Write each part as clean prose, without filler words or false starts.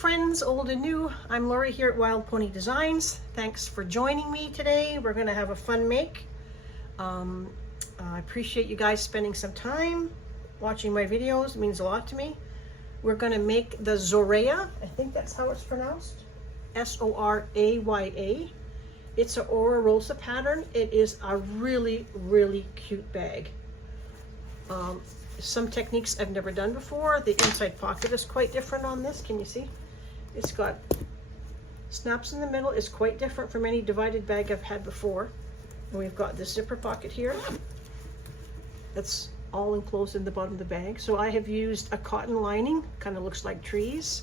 friends, old and new. I'm Lori here at Wild Pony Designs. Thanks for joining me today. We're going to have a fun make. I appreciate you guys spending some time watching my videos. It means a lot to me. We're going to make the Soraya. I think that's how it's pronounced. S-O-R-A-Y-A. It's an Oro Rosa pattern. It is a really, really cute bag. Some techniques I've never done before. The inside pocket is quite different on this. Can you see? It's got snaps in the middle. It's quite different from any divided bag I've had before. And we've got this zipper pocket here. That's all enclosed in the bottom of the bag. So I have used a cotton lining, kind of looks like trees.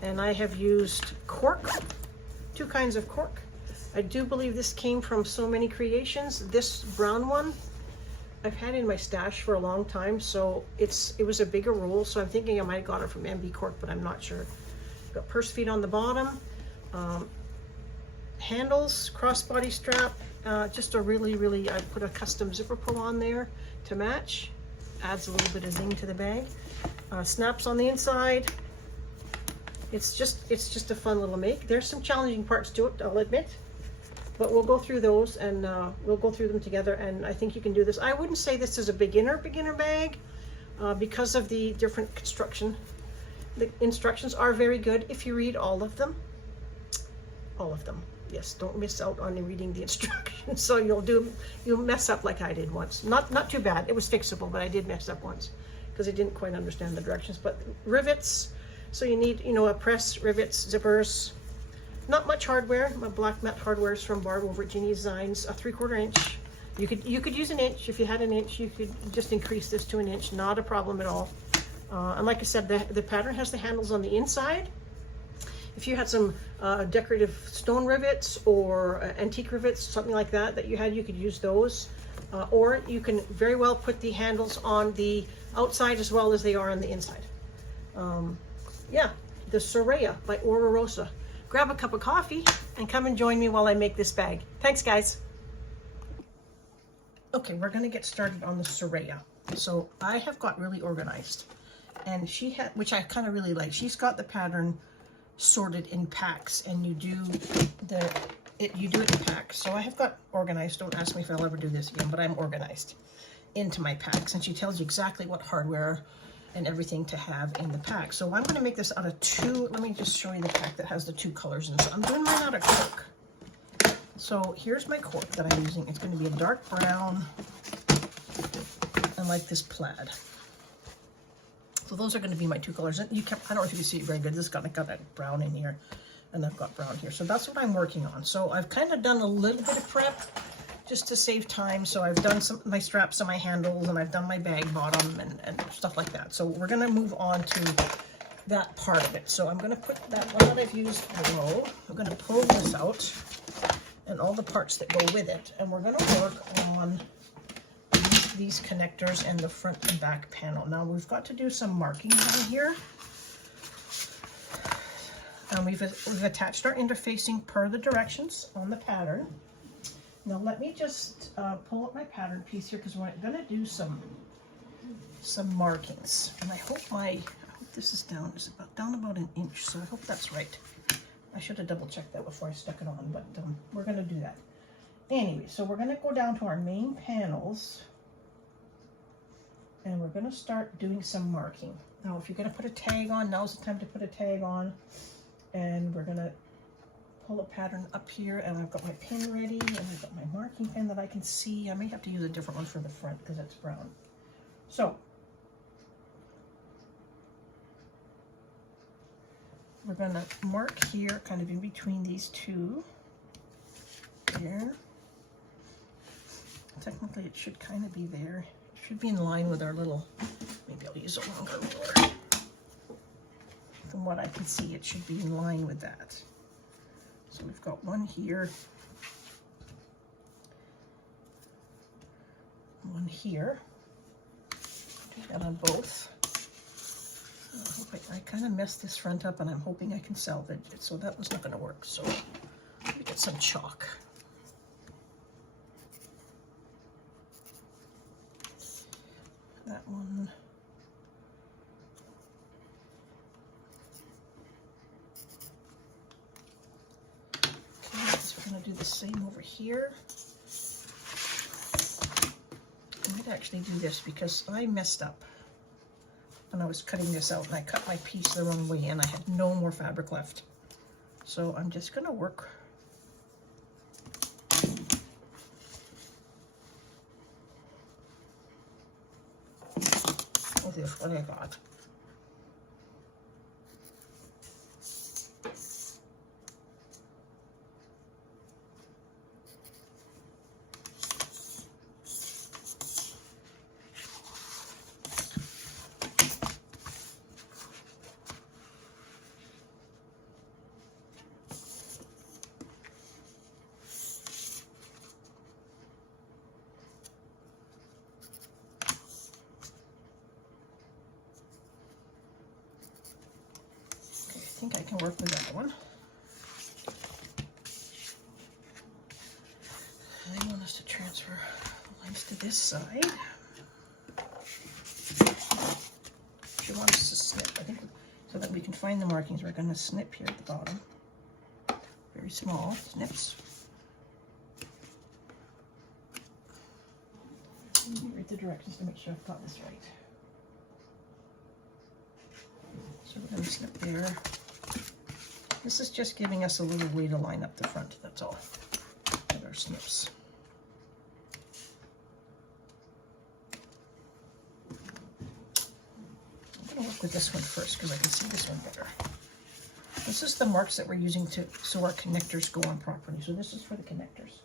And I have used cork, two kinds of cork. I do believe this came from So Many Creations. This brown one I've had in my stash for a long time, so it was a bigger roll, so I'm thinking I might have got it from MB Cork, but I'm not sure. Got purse feet on the bottom, handles, crossbody strap, just a really, I put a custom zipper pull on there to match, adds a little bit of zing to the bag. Snaps on the inside. It's just a fun little make. There's some challenging parts to it, I'll admit. But we'll go through those, and we'll go through them together, and I think you can do this. I wouldn't say this is a beginner bag because of the different construction. The instructions are very good if you read all of them. All of them. Yes, don't miss out on reading the instructions. So you'll mess up like I did once. Not too bad. It was fixable, but I did mess up once because I didn't quite understand the directions. But rivets, so you need, a press, rivets, zippers. Not much hardware. My black matte hardware is from Barb over at Genie Designs, a 3/4 inch. You could use an inch. If you had an inch, you could just increase this to an inch. Not a problem at all. And like I said, the pattern has the handles on the inside. If you had some decorative stone rivets or antique rivets, something like that you had, you could use those. Or you can very well put the handles on the outside as well as they are on the inside. Yeah, the Soraya by Oro Rosa. Grab a cup of coffee and come and join me while I make this bag. Thanks, guys. Okay, we're gonna get started on the Soraya. So I have got really organized, and she had, which I kind of really like. She's got the pattern sorted in packs, and you do it in packs. So I have got organized. Don't ask me if I'll ever do this again, but I'm organized into my packs, and she tells you exactly what hardware and everything to have in the pack. So I'm going to make this out of two. Let me just show you the pack that has the two colors in it. So I'm doing mine out of cork. So here's my cork that I'm using. It's going to be a dark brown and like this plaid. So those are going to be my two colors. And I don't know if you can see it very good. This got that brown in here, and I've got brown here. So that's what I'm working on. So I've kind of done a little bit of prep just to save time. So I've done my straps and my handles, and I've done my bag bottom and stuff like that. So we're gonna move on to that part of it. So I'm gonna put that one that I've used below. I'm gonna pull this out and all the parts that go with it. And we're gonna work on these connectors and the front and back panel. Now we've got to do some markings on here. And we've attached our interfacing per the directions on the pattern. Now let me just pull up my pattern piece here, because we're going to do some markings, and I hope this is down. Is about down about an inch, so I hope that's right. I should have double checked that before I stuck it on, but we're going to do that anyway. So we're going to go down to our main panels, and we're going to start doing some marking. Now, if you're going to put a tag on, now's the time to put a tag on, and we're going to pull a pattern up here, and I've got my pin ready, and I've got my marking pen that I can see. I may have to use a different one for the front because it's brown. So we're going to mark here, kind of in between these two here. Technically it should kind of be there. It should be in line with our little, maybe I'll use a longer ruler. From what I can see, it should be in line with that. So we've got one here, one here. Do that on both. I kind of messed this front up, and I'm hoping I can salvage it. So that was not going to work. So let me get some chalk. That one. same over here. I might actually do this because I messed up when I was cutting this out, and I cut my piece the wrong way and I had no more fabric left. So I'm just gonna work with this, what I got. I think I can work with that one. I want us to transfer lines to this side. She wants us to snip, I think, so that we can find the markings. We're going to snip here at the bottom. Very small snips. Let me read the directions to make sure I've got this right. So we're going to snip there. This is just giving us a little way to line up the front, that's all, with our snips. I'm going to work with this one first because I can see this one better. This is the marks that we're using to so our connectors go on properly. So this is for the connectors.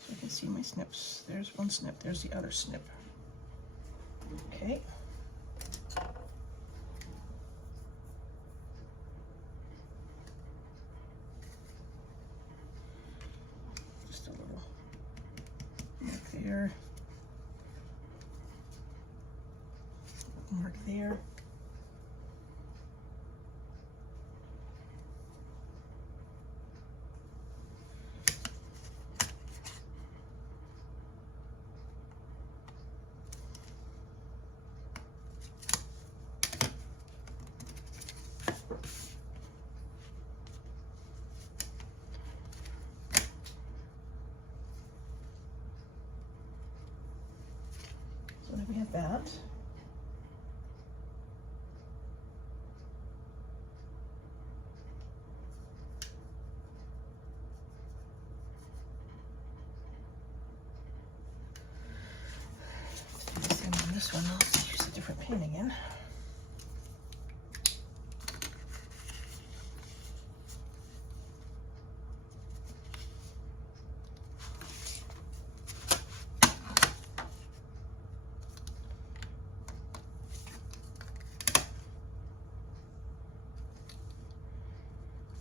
So I can see my snips. There's one snip, there's the other snip. Okay. Just a little mark there. Mark there. So now we have that. Same on this one. I'll use a different pin again.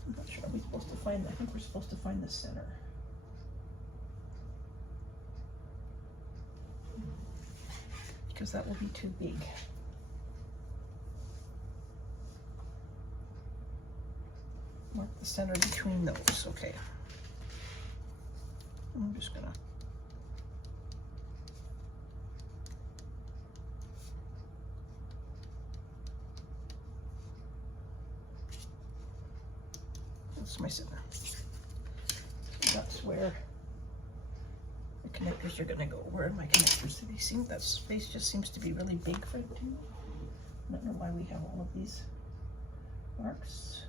I'm not sure. Are we supposed to find, I think we're supposed to find the center. Because that will be too big. Mark the center between those, okay. I'm just gonna that's my center. So that's where the connectors are gonna go. Where are my connectors? Do they seem, that space just seems to be really big for it too. I don't know why we have all of these marks.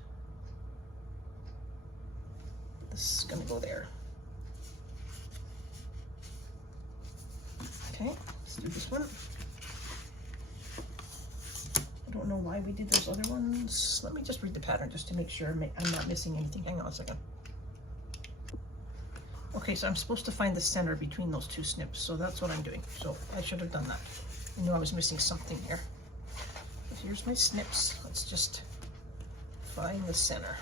This is gonna go there. Okay, let's do this one. I don't know why we did those other ones. Let me just read the pattern just to make sure I'm not missing anything. Hang on a second. Okay, so I'm supposed to find the center between those two snips, so that's what I'm doing. So I should have done that. I knew I was missing something here. But here's my snips. Let's just find the center.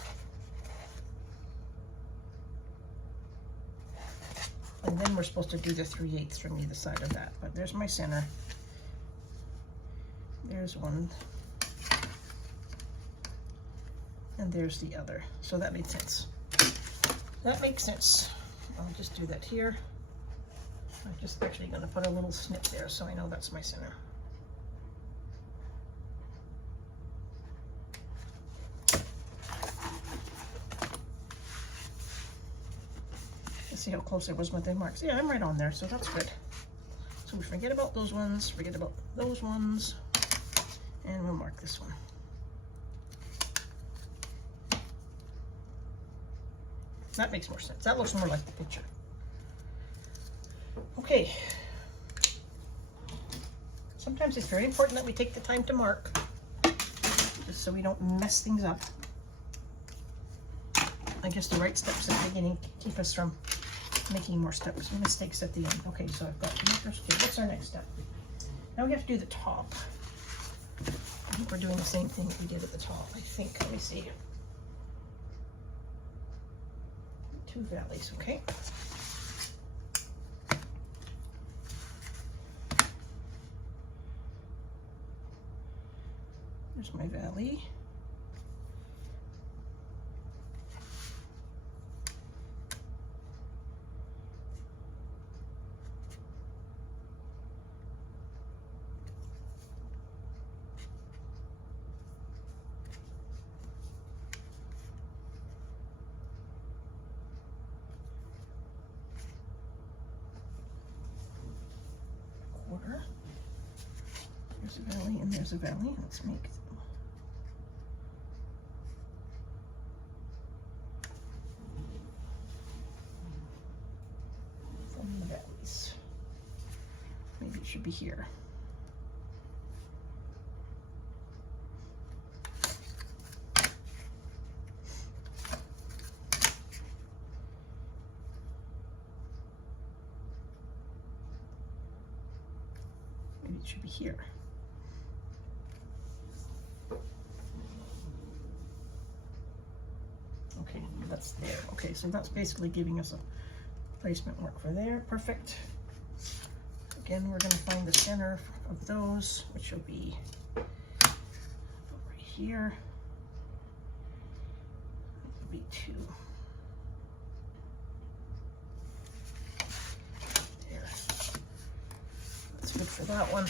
And then we're supposed to do the 3/8 from either side of that. But there's my center. There's one. And there's the other. So that made sense. That makes sense. I'll just do that here. I'm just actually going to put a little snip there so I know that's my center. Let's see how close I was with the marks. Yeah, I'm right on there, so that's good. So we forget about those ones, forget about those ones, and we'll mark this one. That makes more sense. That looks more like the picture. Okay. Sometimes it's very important that we take the time to mark, just so we don't mess things up. I guess the right steps at the beginning keep us from making more mistakes at the end. Okay, so I've got connectors. Okay, what's our next step? Now we have to do the top. I think we're doing the same thing that we did at the top, I think. Let me see. 2 valleys, okay. There's my valley. Quarter. There's a valley and there's a valley. Let's make from the valleys. Maybe it should be here. Maybe it should be here. Okay, that's there. Okay, so that's basically giving us a placement mark for there. Perfect. Again, we're going to find the center of those, which will be right here. That will be 2. There. That's good for that one.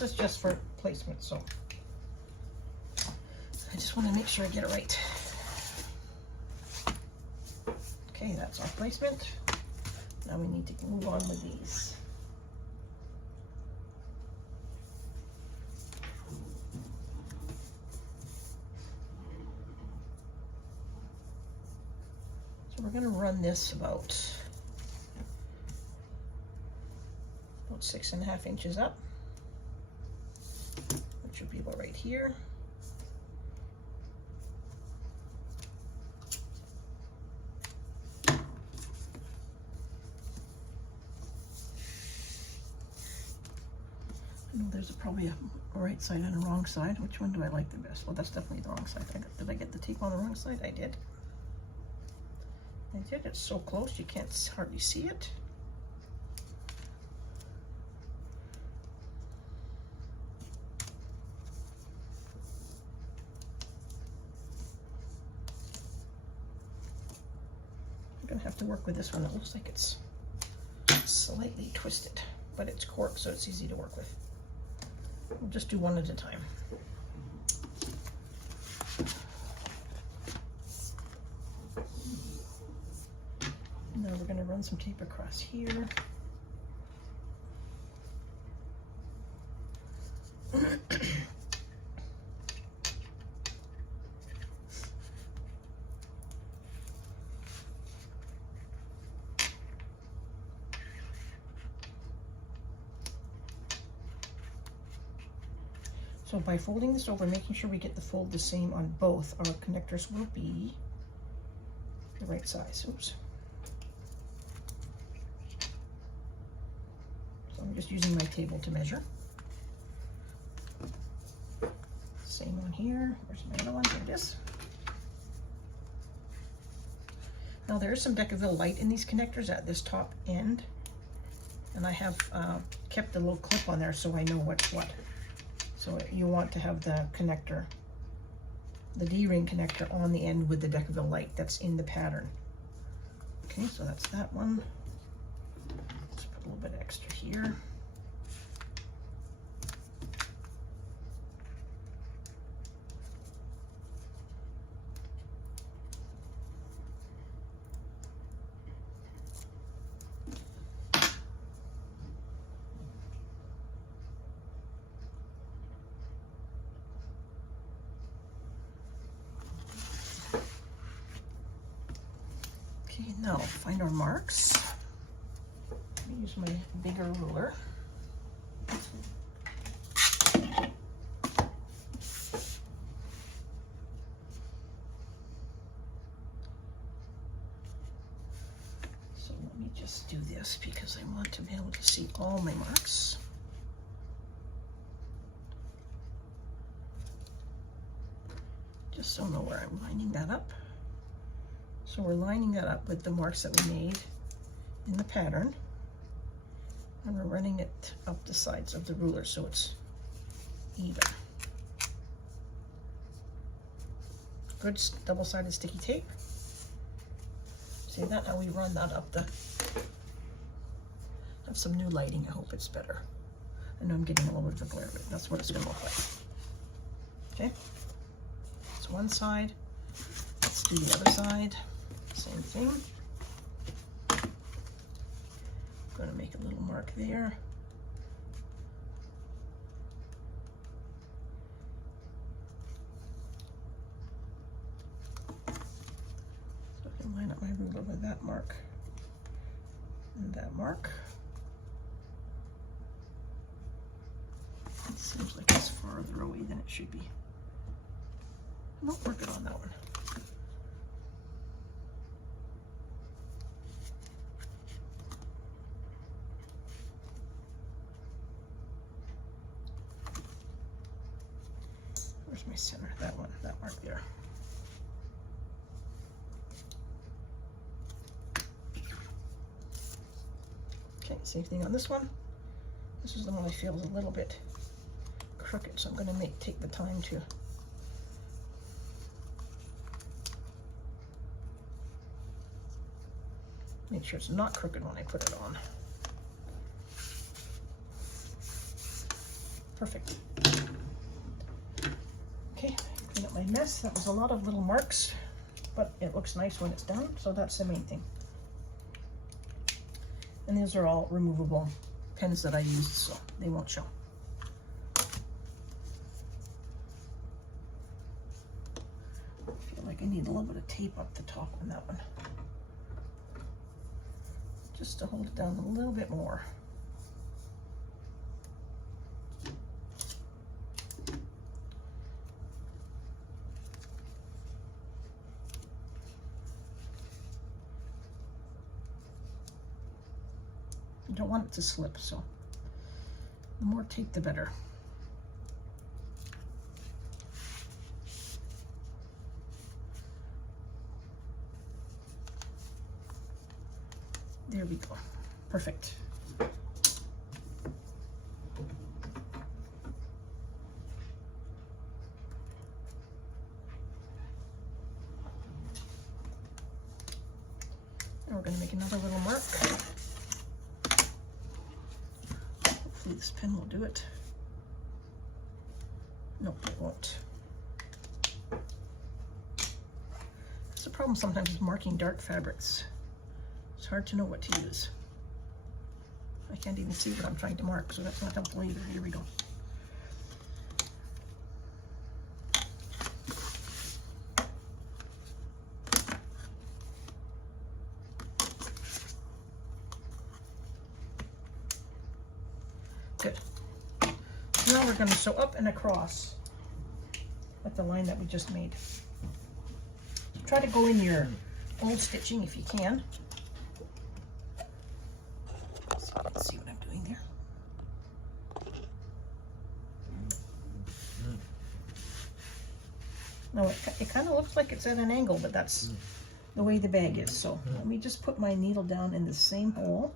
This is just for placement, so I just want to make sure I get it right. Okay, that's our placement. Now we need to move on with these. So we're going to run this about 6.5 inches up. Should be about right here. I know there's probably a right side and a wrong side. Which one do I like the best? Well, that's definitely the wrong side. Did I get the tape on the wrong side? I did. I did. It's so close you can't hardly see it. Gonna have to work with this one. It looks like it's slightly twisted, but it's cork, so it's easy to work with. We'll just do one at a time. Now we're gonna run some tape across here. So by folding this over, making sure we get the fold the same on both, our connectors will be the right size. Oops. So I'm just using my table to measure. Same on here. Where's my other one? There it is. Now there is some Decaville light in these connectors at this top end, and I have kept a little clip on there so I know what's what. So So you want to have the connector, the D-ring connector on the end with the Decaville light that's in the pattern. Okay, so that's that one. Let's put a little bit extra here. Okay, now find our marks. Let me use my bigger ruler. So let me just do this because I want to be able to see all my marks. Just so I know where I'm lining that up. So we're lining that up with the marks that we made in the pattern, and we're running it up the sides of the ruler so it's even. Good double-sided sticky tape. See that? How we run that up the... Have some new lighting, I hope it's better. I know I'm getting a little bit of a glare, but that's what it's going to look like. Okay, that's one side. Let's do the other side. Same thing. I'm going to make a little mark there. So I can line up my ruler with that mark and that mark. It seems like it's farther away than it should be. Nope, we're good on that one. Where's my center? That one, that mark there. Okay, same thing on this one. This is the one I feel is a little bit crooked, so I'm going to take the time to make sure it's not crooked when I put it on. Perfect. Okay, clean up my mess. That was a lot of little marks, but it looks nice when it's done, so that's the main thing. And these are all removable pens that I used, so they won't show. I feel like I need a little bit of tape up the top on that one, just to hold it down a little bit more. You don't want it to slip, so the more tape the better. There we go. Perfect. And we're going to make another little mark. Hopefully this pen will do it. Nope, it won't. It's a problem sometimes with marking dark fabrics. It's hard to know what to use. I can't even see what I'm trying to mark, so that's not helpful either. Here we go. Good. Now we're going to sew up and across at the line that we just made. Try to go in your old stitching if you can. Let's see what I'm doing there. No, it kind of looks like it's at an angle, but that's the way the bag is. So let me just put my needle down in the same hole.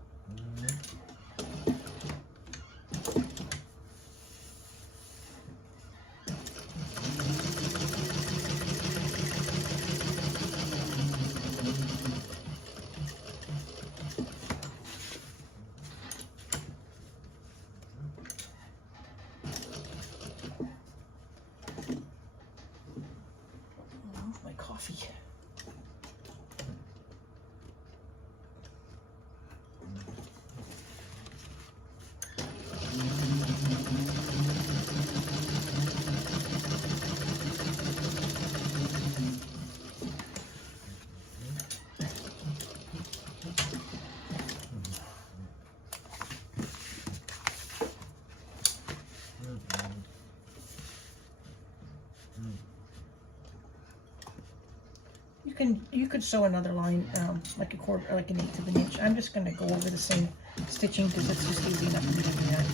you could sew another line, like a quarter, like an 1/8 of an inch. I'm just going to go over the same stitching because it's just easy enough for me to do that.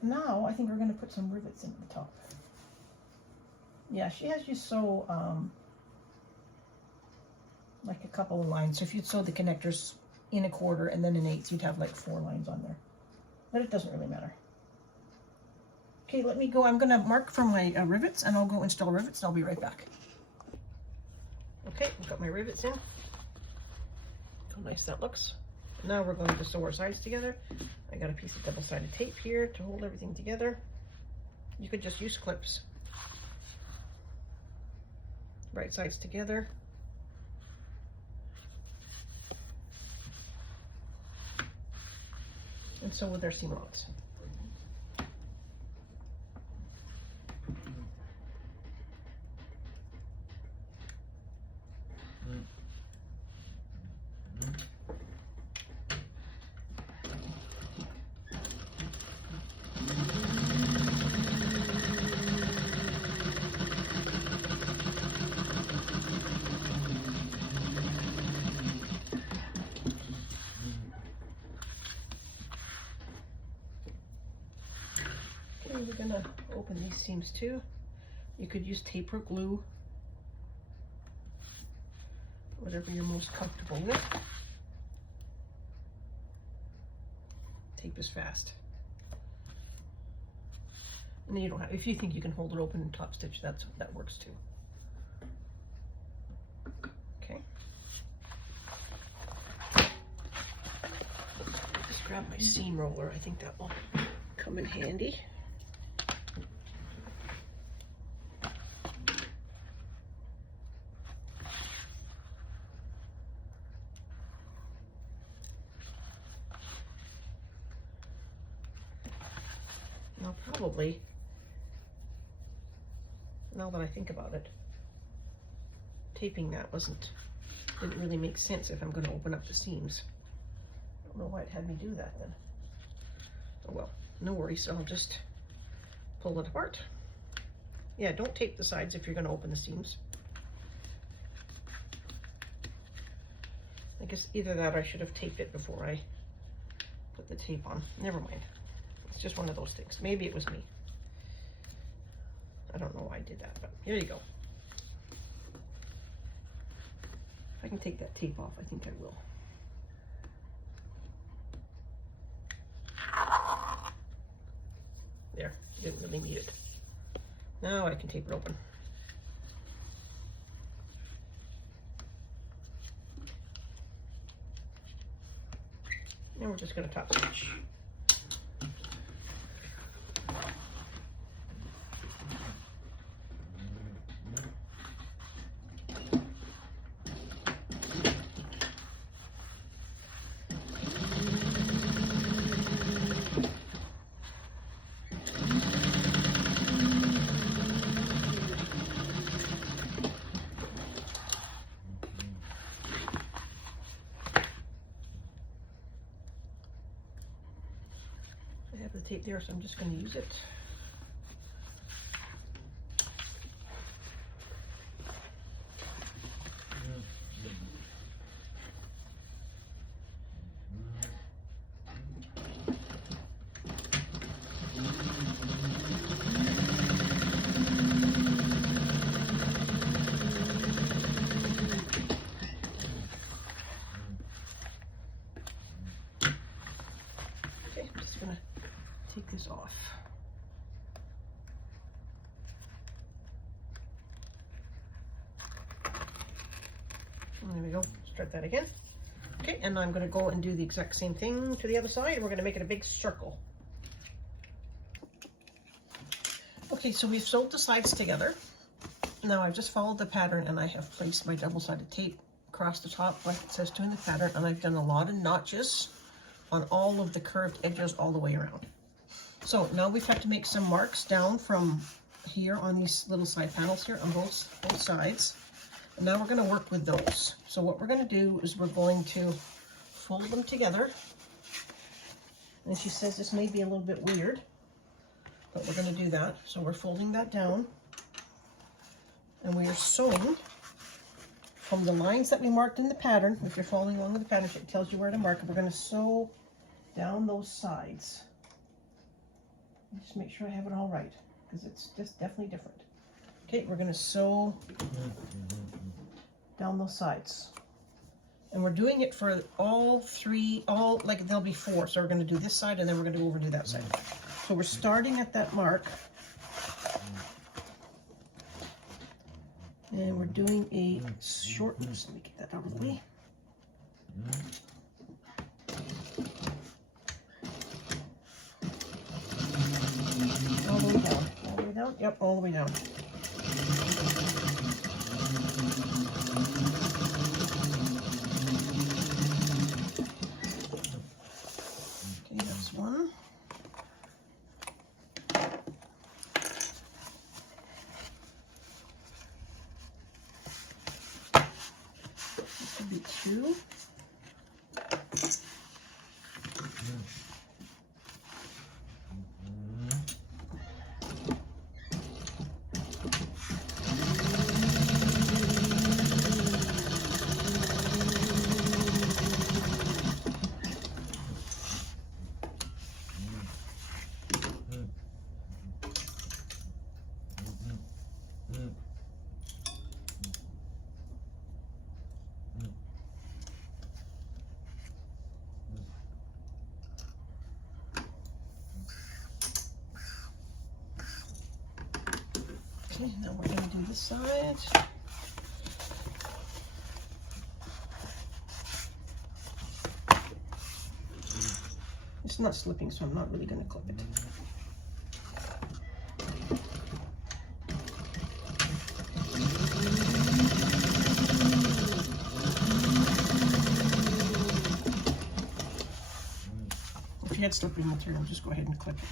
Now I think we're going to put some rivets into the top. Yeah, she has you sew like a couple of lines. So if you'd sew the connectors in a quarter and then an 1/8, you'd have like 4 lines on there. But it doesn't really matter. Okay, let me go. I'm going to mark for my rivets, and I'll go install rivets, and I'll be right back. Okay, I've got my rivets in. How nice that looks. Now we're going to sew our sides together. I got a piece of double-sided tape here to hold everything together. You could just use clips. Right sides together. And so with our seam rods. We're going to open these seams too. You could use tape or glue, whatever you're most comfortable with. Tape is fast. And then you don't have, if you think you can hold it open and top stitch, that works too. Okay. Just grab my seam roller. I think that will come in handy. Now probably, now that I think about it, taping that didn't really make sense if I'm going to open up the seams. I don't know why it had me do that then. Oh well, no worries, I'll just pull it apart. Yeah, don't tape the sides if you're going to open the seams. I guess either that or I should have taped it before I put the tape on. Never mind. It's just one of those things. Maybe it was me. I don't know why I did that, but here you go. If I can take that tape off, I think I will. There, didn't really need it. Now I can tape it open. And we're just going to top stitch. I have the tape there, so I'm just going to use it. Okay, I'm just going to take this off. And there we go, start that again. Okay, and I'm going to go and do the exact same thing to the other side, and we're going to make it a big circle. Okay, so we've sewed the sides together. Now I've just followed the pattern and I have placed my double-sided tape across the top like it says to in the pattern, and I've done a lot of notches on all of the curved edges all the way around. So now we've had to make some marks down from here on these little side panels here on both sides. And now we're going to work with those. So what we're going to do is we're going to fold them together. And she says this may be a little bit weird, but we're going to do that. So we're folding that down. And we are sewing from the lines that we marked in the pattern. If you're following along with the pattern, it tells you where to mark it. We're going to sew down those sides. Just make sure I have it all right, because it's just definitely different. Okay, we're going to sew down those sides. And we're doing it for all three, like there'll be four. So we're going to do this side and then we're going to go over and do that side. So we're starting at that mark. And we're doing a short, let me get that out of the way. All the way down, all the way down, yep, all the way down. Okay, that's one. This could be two. Okay, now we're going to do this side. It's not slipping, so I'm not really going to clip it. If you had slipping material, just go ahead and clip it.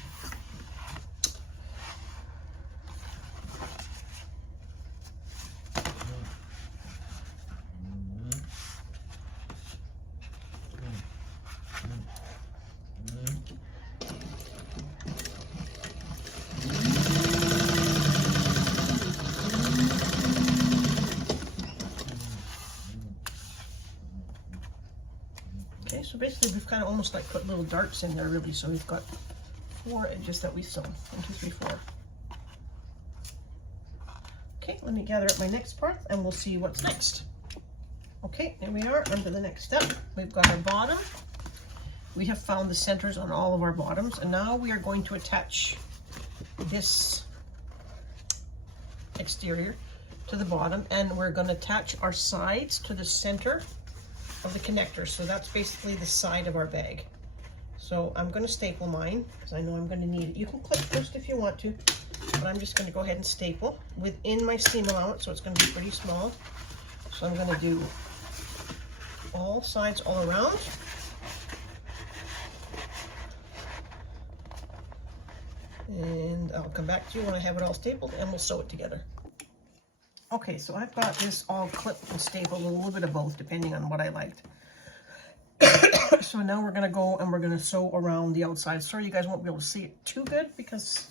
Okay, so basically we've kind of almost like put little darts in there really, so we've got 4 edges that we sew. 1, 2, 3, 4. Okay, let me gather up my next part and we'll see what's next. Okay, here we are under the next step. We've got our bottom. We have found the centers on all of our bottoms, and now we are going to attach this exterior to the bottom, and we're going to attach our sides to the center of the connector. So that's basically the side of our bag. So I'm going to staple mine because I know I'm going to need it. You can clip first if you want to, but I'm just going to go ahead and staple within my seam allowance, so it's going to be pretty small. So I'm going to do all sides all around. And I'll come back to you when I have it all stapled and we'll sew it together. Okay, so I've got this all clipped and stapled, a little bit of both depending on what I liked. So now we're going to go and we're going to sew around the outside. Sorry you guys won't be able to see it too good because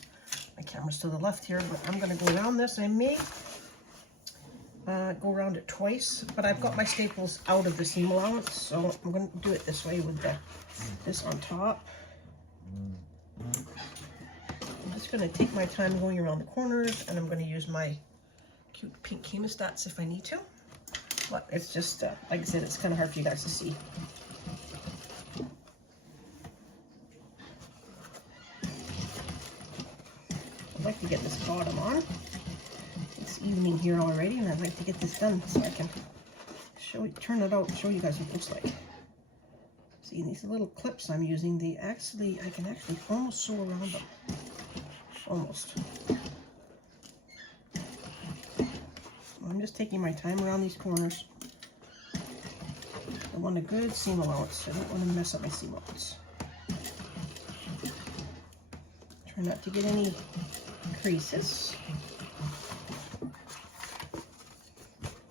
my camera's to the left here, but I'm going to go around this. I may go around it twice, but I've got my staples out of the seam allowance, so I'm going to do it this way with this on top. I'm just going to take my time going around the corners, and I'm going to use my cute pink hemostats if I need to. But it's just, like I said, it's kind of hard for you guys to see. I'd like to get this bottom on. It's evening here already, and I'd like to get this done so I can turn it out and show you guys what it looks like. See, these little clips I'm using, I can actually almost sew around them. Almost. I'm just taking my time around these corners. I want a good seam allowance. I don't want to mess up my seam allowance. Try not to get any creases.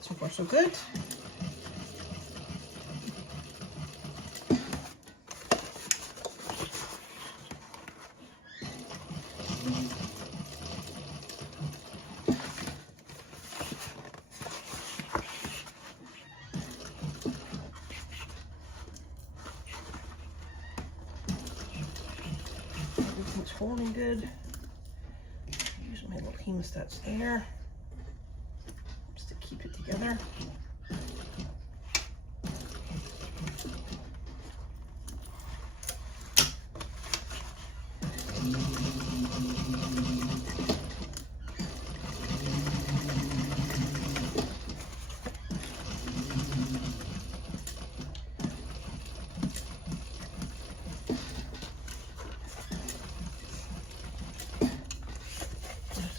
So far, so good. Everything's holding good. Use my little hemostats there just to keep it together.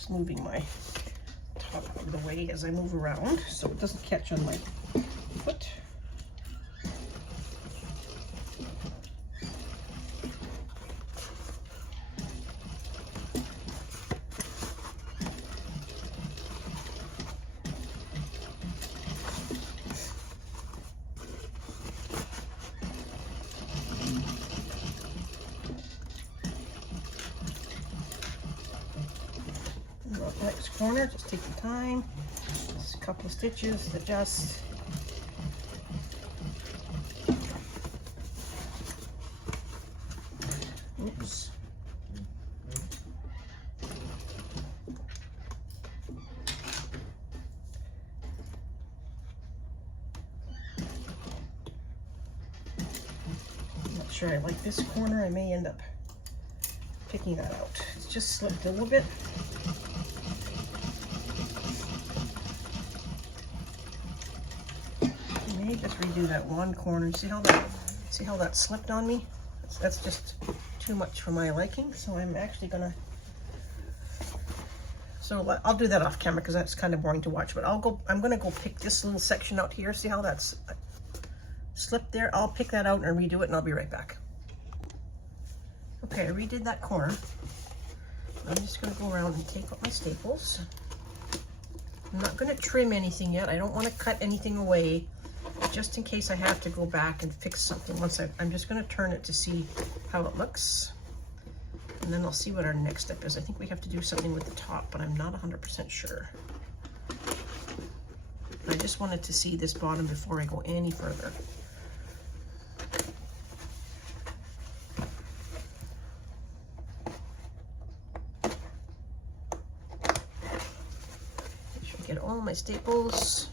Moving my top out of the way as I move around so it doesn't catch on my foot. Next corner, just take your time. Just a couple of stitches, adjust. Oops. I'm not sure I like this corner. I may end up picking that out. It's just slipped a little bit. Just redo that one corner. See how that slipped on me? That's just too much for my liking. So I'm actually gonna. So I'll do that off camera because that's kind of boring to watch. But I'm gonna go pick this little section out here. See how that's slipped there? I'll pick that out and redo it, and I'll be right back. Okay, I redid that corner. I'm just gonna go around and take out my staples. I'm not gonna trim anything yet. I don't want to cut anything away, just in case I have to go back and fix something. I'm just going to turn it to see how it looks, and then I'll see what our next step is. I think we have to do something with the top, but I'm not 100% sure. I just wanted to see this bottom before I go any further. Make sure I get all my staples.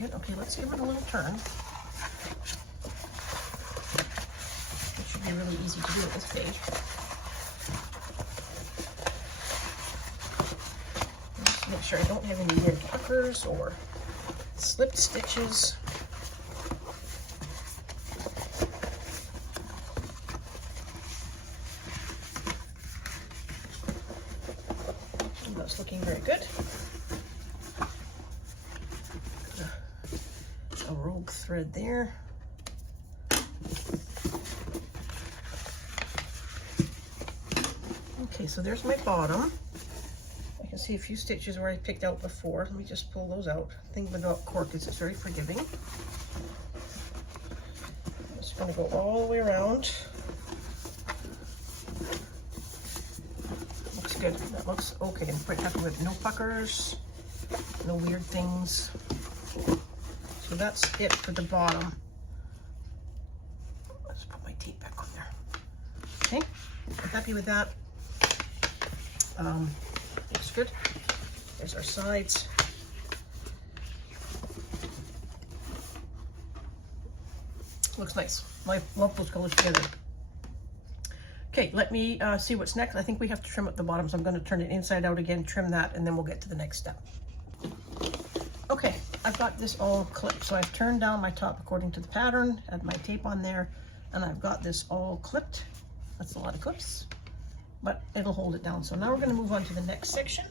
Okay, let's give it a little turn. It should be really easy to do at this stage. Just make sure I don't have any weird puckers or slipped stitches. And that's looking very good. A rogue thread there. Okay, so there's my bottom. I can see a few stitches where I picked out before. Let me just pull those out. The thing about cork is it's very forgiving. I'm just going to go all the way around. Looks good. That looks okay. I'm quite happy with no puckers, no weird things. So that's it for the bottom. Let's put my tape back on there. Okay, I'm happy with that. Looks good. There's our sides. Looks nice. I love those colors together. Okay, let me see what's next. I think we have to trim up the bottom, so I'm going to turn it inside out again, trim that, and then we'll get to the next step. Okay, I've got this all clipped. So I've turned down my top according to the pattern, had my tape on there, and I've got this all clipped. That's a lot of clips. but it'll hold it down. So now we're going to move on to the next section.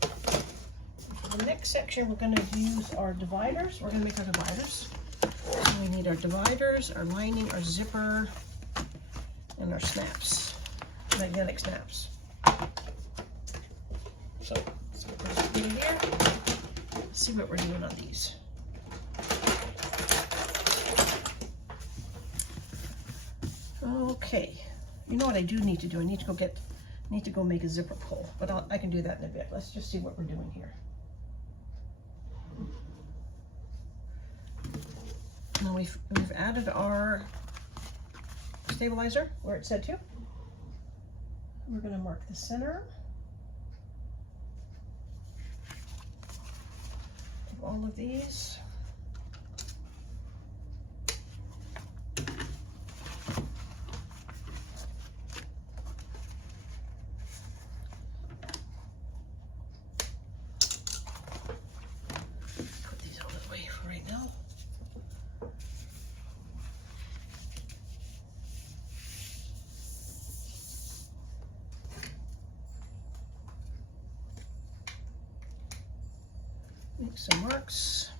For the next section, we're going to use our dividers. We're going to make our dividers. So we need our dividers, our lining, our zipper, and our snaps, magnetic snaps. So let's put those in here. Let's see what we're doing on these. Okay, you know what I do need to do? I need to go make a zipper pull, but I can do that in a bit. Let's just see what we're doing here. Now we've added our stabilizer where it said to. We're going to mark the center of all of these. Put these out of the way for right now. Make some marks.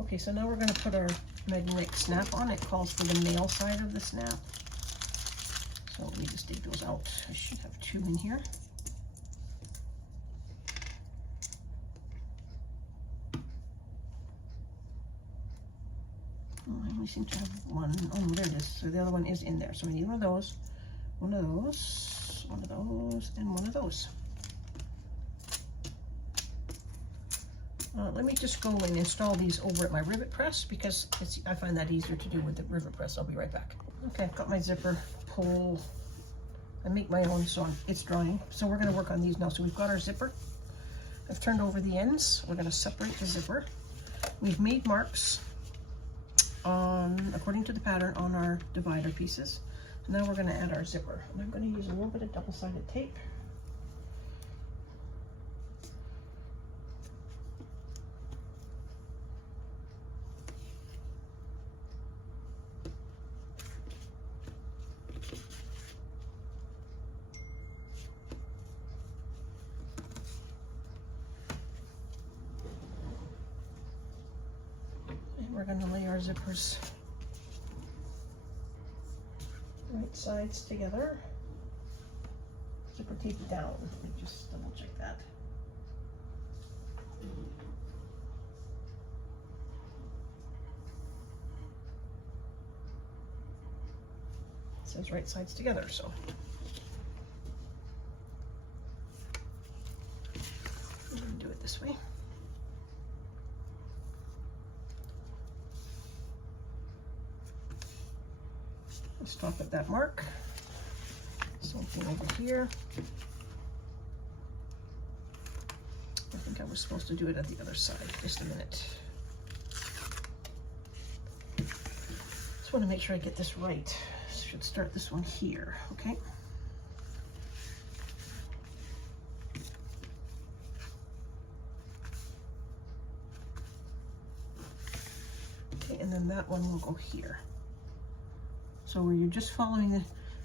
Okay, so now we're going to put our magnetic snap on. It calls for the male side of the snap. So let me just take those out. I should have two in here. Oh, I only seem to have one. Oh, there it is. So the other one is in there. So we need one of those, one of those, one of those, and one of those. Let me just go and install these over at my rivet press because I find that easier to do with the rivet press. I'll be right back. Okay, I've got my zipper pulled. I make my own, so it's drying. So we're going to work on these now. So we've got our zipper. I've turned over the ends. We're going to separate the zipper. We've made marks according to the pattern on our divider pieces. So now we're going to add our zipper. And I'm going to use a little bit of double-sided tape. We're going to lay our zippers right sides together. Zipper tape down. Let me just double check that. It says right sides together, so. I'm going to do it this way. Stop at that mark. Same thing over here. I think I was supposed to do it at the other side. Just a minute. Just want to make sure I get this right. Should start this one here, okay? Okay, and then that one will go here. So where you're just following the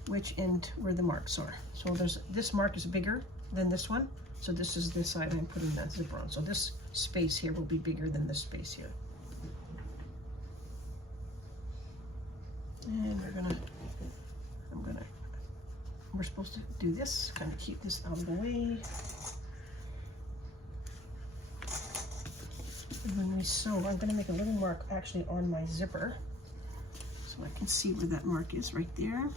which end where the marks are. So this mark is bigger than this one. So this is this side I'm putting that zipper on. So this space here will be bigger than this space here. And we're supposed to do this, kind of keep this out of the way. And when we sew, I'm going to make a little mark actually on my zipper. So I can see where that mark is right there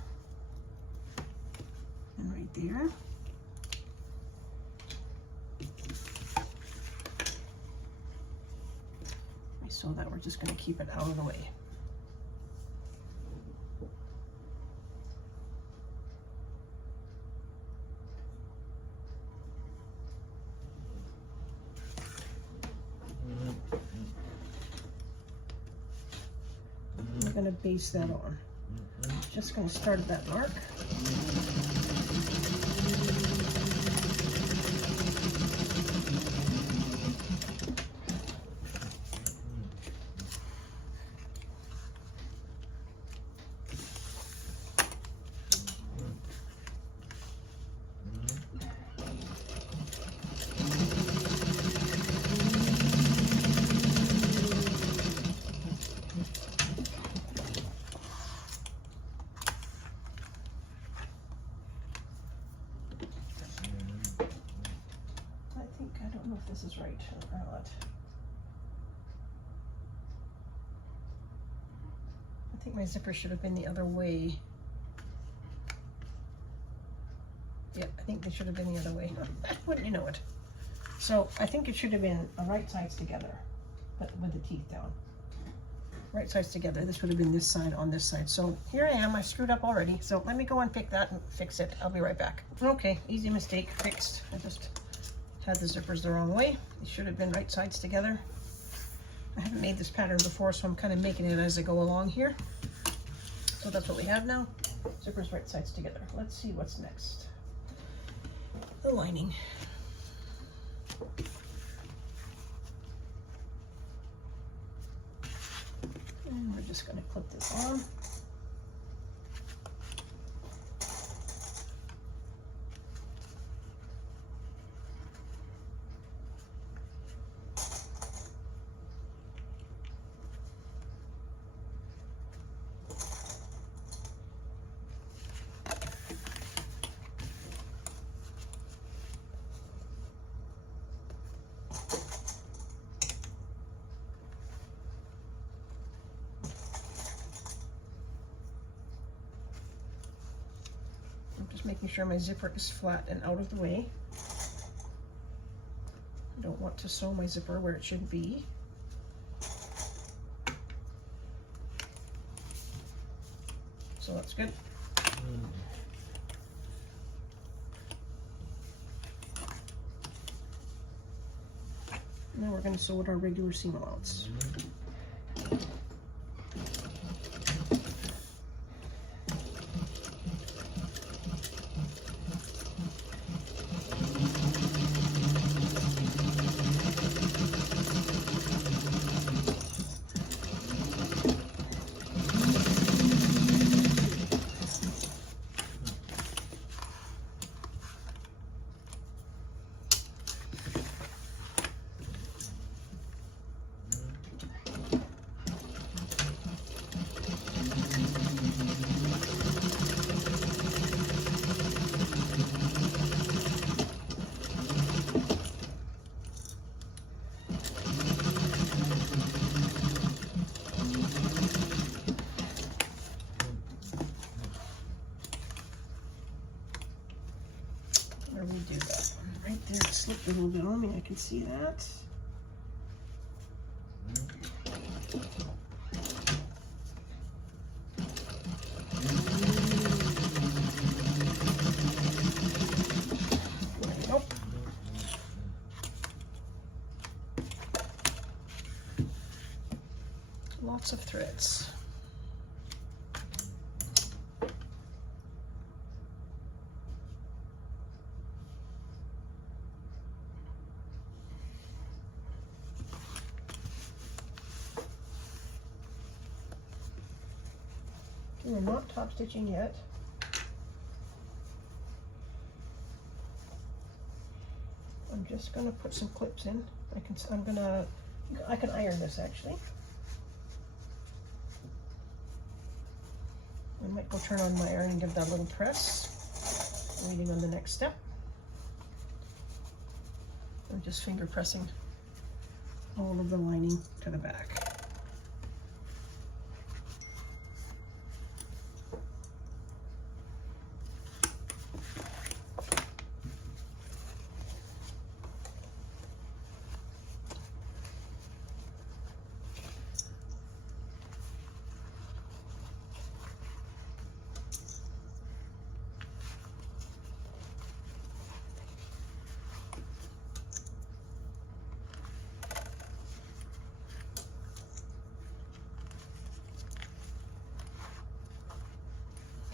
and right there. So that we're just going to keep it out of the way. going to base that on. Just going to start at that mark. I don't know if this is right or not. I think my zipper should have been the other way. Yeah, I think they should have been the other way. Wouldn't you know it? So I think it should have been right sides together, but with the teeth down. Right sides together. This would have been this side on this side. So here I am. I screwed up already. So let me go unpick that and fix it. I'll be right back. Okay, easy mistake fixed. I just had the zippers the wrong way. It should have been right sides together. I haven't made this pattern before, so I'm kind of making it as I go along here. So that's what we have now. Zippers right sides together. Let's see what's next. The lining. And we're just going to clip this on. Just making sure my zipper is flat and out of the way. I don't want to sew my zipper where it should be. So that's good. Now we're going to sew with our regular seam allowance. Do that one right there. It slipped a little bit on me. I can see that. There we go. Lots of threads. We're not top stitching yet. I'm just going to put some clips in. I can iron this actually. I might go turn on my iron and give that a little press. Waiting on the next step. I'm just finger pressing all of the lining to the back.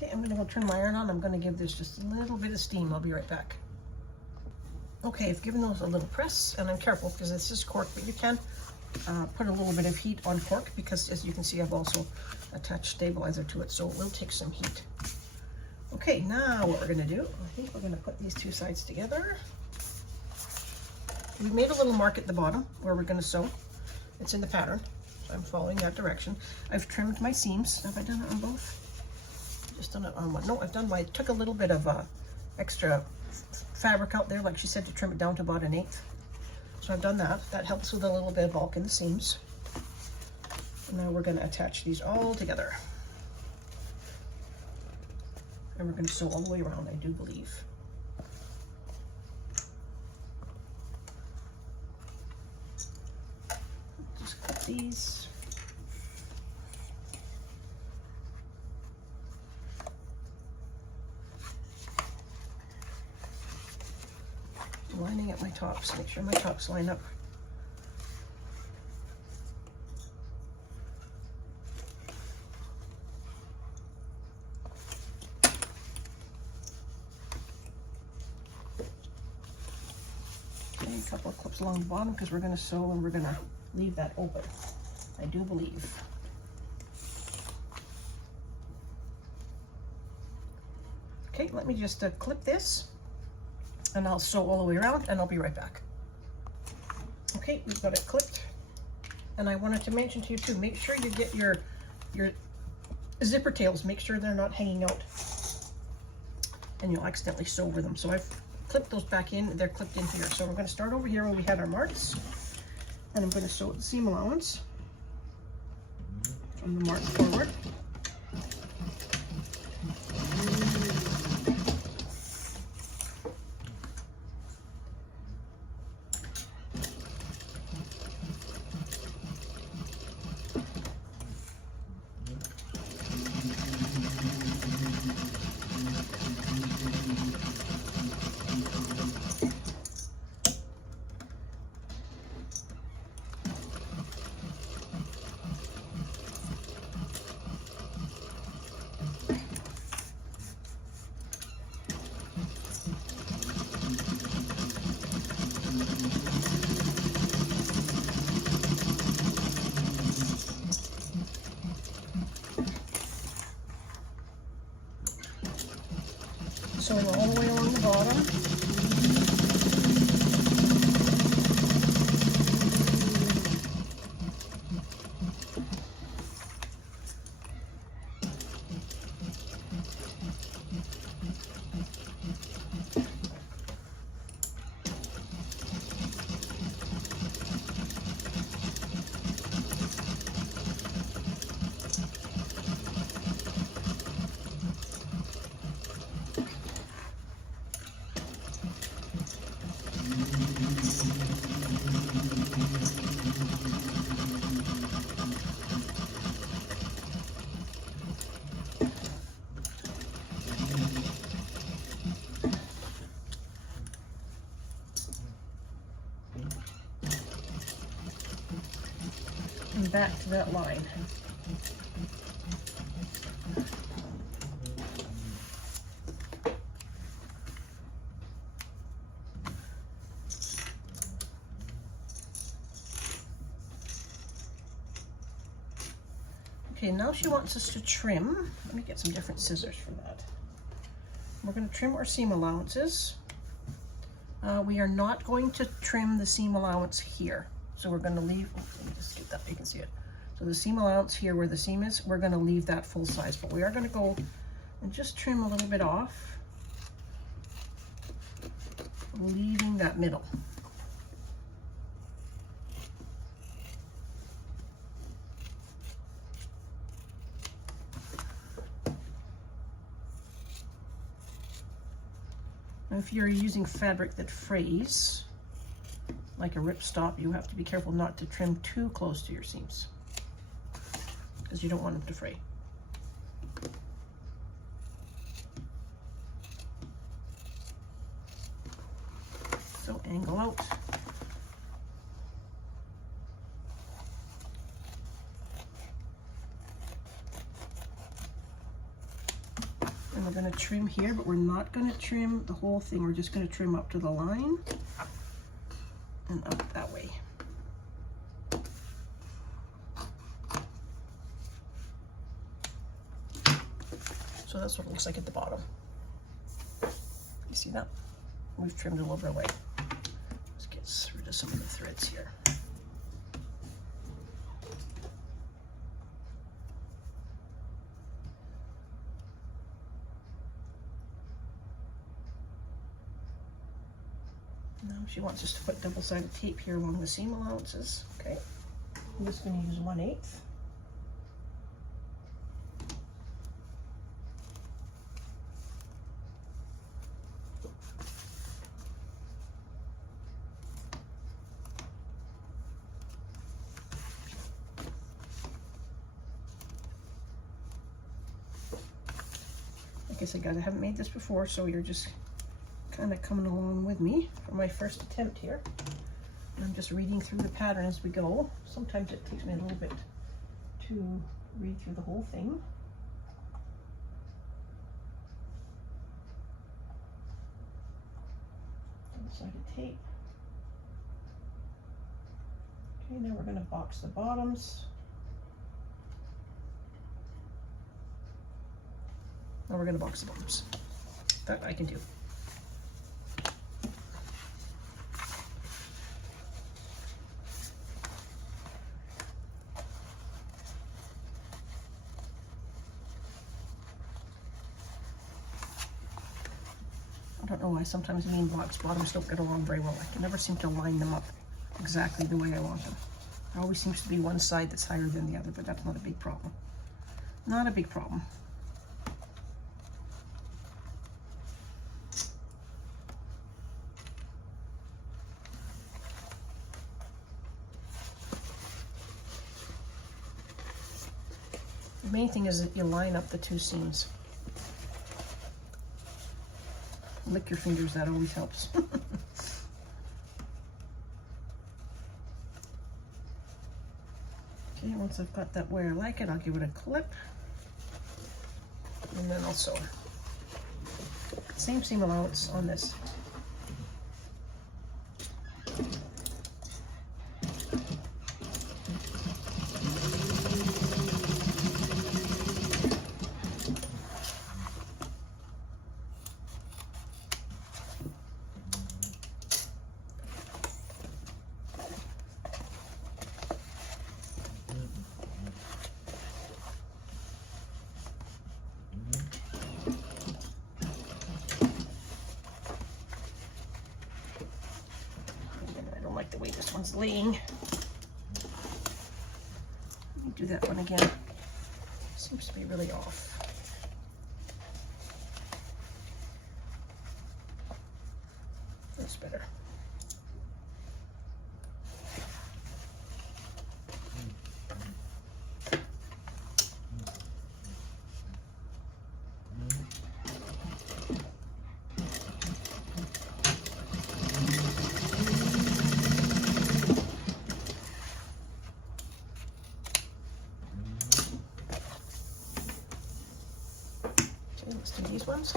Okay, I'm gonna go turn my iron on. I'm gonna give this just a little bit of steam. I'll be right back. Okay, I've given those a little press, and I'm careful because this is cork, but you can put a little bit of heat on cork because, as you can see, I've also attached stabilizer to it, so it will take some heat. Okay, now what we're gonna do, I think we're gonna put these two sides together. We made a little mark at the bottom where we're gonna sew. It's in the pattern, so I'm following that direction. I've trimmed my seams. Have I done it on both? Just done it on one. No, I've done my, took a little bit of extra fabric out there, like she said, to trim it down to about 1/8. So I've done that. That helps with a little bit of bulk in the seams. And now we're gonna attach these all together. And we're gonna sew all the way around, I do believe. Just cut these. Lining up my tops, make sure my tops line up. Okay, a couple of clips along the bottom because we're going to sew and we're going to leave that open, I do believe. Okay, let me just clip this. And I'll sew all the way around and I'll be right back. Okay, we've got it clipped. And I wanted to mention to you too, make sure you get your zipper tails, make sure they're not hanging out and you'll accidentally sew over them. So I've clipped those back in, they're clipped in here. So we're gonna start over here where we had our marks, and I'm gonna sew the seam allowance from the mark forward. Sewing all the way along the bottom. And back to that line. Okay, now she wants us to trim. Let me get some different scissors for that. We're going to trim our seam allowances. We are not going to trim the seam allowance here. So we're going to leave, let me just get that, you can see it. So the seam allowance here where the seam is, we're going to leave that full size, but we are going to go and just trim a little bit off, leaving that middle. And if you're using fabric that frays, like a ripstop, you have to be careful not to trim too close to your seams because you don't want them to fray. So angle out. going to trim here, but we're not going to trim the whole thing. We're just going to trim up to the line and up that way. So that's what it looks like at the bottom. You see that? We've trimmed a little bit away. Let's get rid of some of the threads here. Now she wants us to put double-sided tape here along the seam allowances. Okay, I'm just going to use 1/8. Like I said, guys, I haven't made this before, so you're just kind of coming along with me for my first attempt here. And I'm just reading through the pattern as we go. Sometimes it takes me a little bit to read through the whole thing. Double-sided tape. Okay, now we're going to box the bottoms. Now we're going to box the bottoms. That I can do. I don't know why sometimes me and box bottoms don't get along very well. I can never seem to line them up exactly the way I want them. There always seems to be one side that's higher than the other, but that's not a big problem. Not a big problem. The main thing is that you line up the two seams. Lick your fingers, that always helps. Okay, once I've got that where I like it, I'll give it a clip. And then I'll sew. Same seam allowance on this. The way this one's laying. Let me do that one again. Seems to be really off. That's better. Let's do these ones.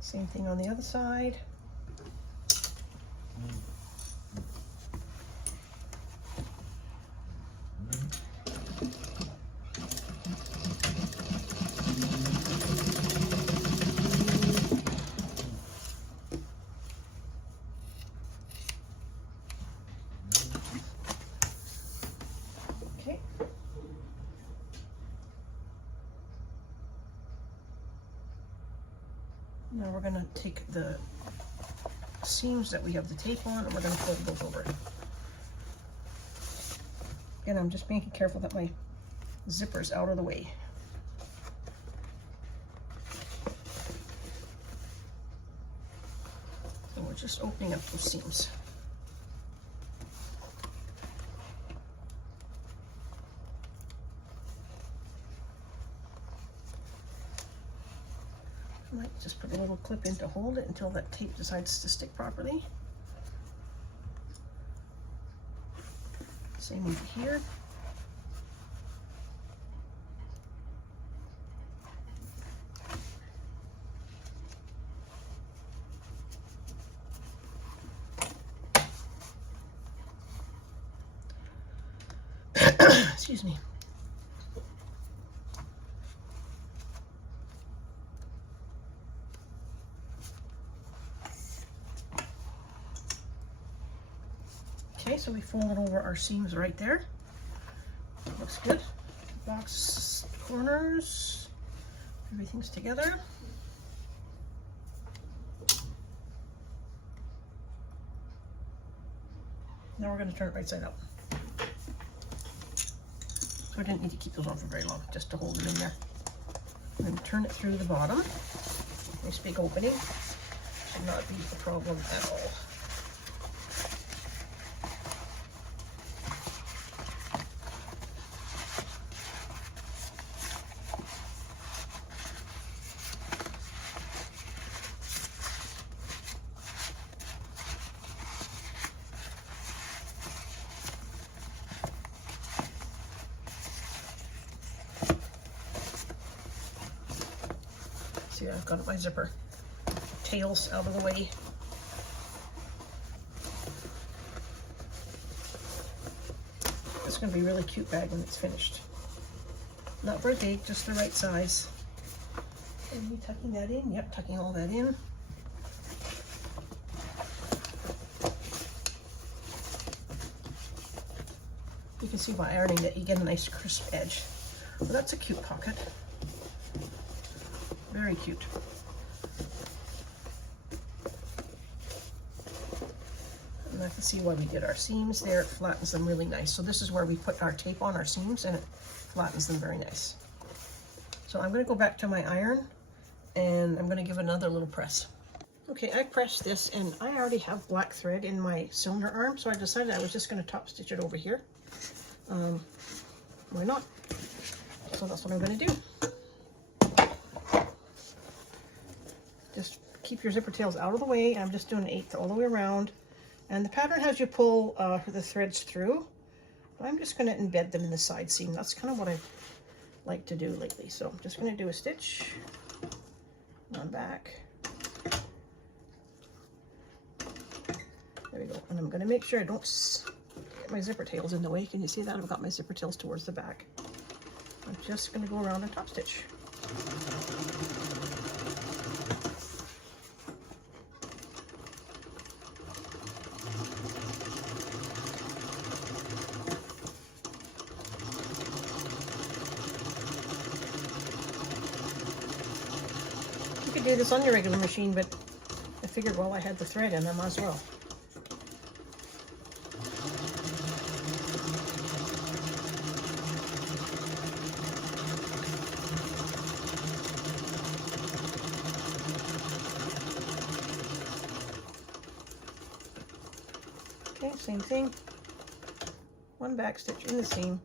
Same thing on the other side. Okay. Now we're gonna take the seams that we have the tape on and we're gonna fold those over. And I'm just making careful that my zipper's out of the way. And we're just opening up those seams. I might just put a little clip in to hold it until that tape decides to stick properly. Same over here. Excuse me. Okay, so we folded over our seams right there. Looks good. Box corners, everything's together. Now we're going to turn it right side up. So I didn't need to keep those on for very long, just to hold them in there. And turn it through the bottom. Nice big opening. Should not be a problem at all. See, I've got my zipper tails out of the way. It's going to be a really cute bag when it's finished. Not very big, just the right size. And you tucking that in? Yep, tucking all that in. You can see by ironing that you get a nice crisp edge. Well, that's a cute pocket. Very cute. And I can see why we did our seams there. It flattens them really nice. So this is where we put our tape on our seams and it flattens them very nice. So I'm going to go back to my iron and I'm going to give another little press. Okay, I pressed this and I already have black thread in my cylinder arm, so I decided I was just going to top stitch it over here. Why not? So that's what I'm going to do. Just keep your zipper tails out of the way. I'm just doing an 1/8 all the way around. And the pattern has you pull the threads through. But I'm just going to embed them in the side seam. That's kind of what I like to do lately. So I'm just going to do a stitch on back. There we go. And I'm going to make sure I don't get my zipper tails in the way. Can you see that? I've got my zipper tails towards the back. I'm just going to go around and top stitch. You could do this on your regular machine, but I figured while I had the thread in, I might as well. Okay, same thing. One back stitch in the seam.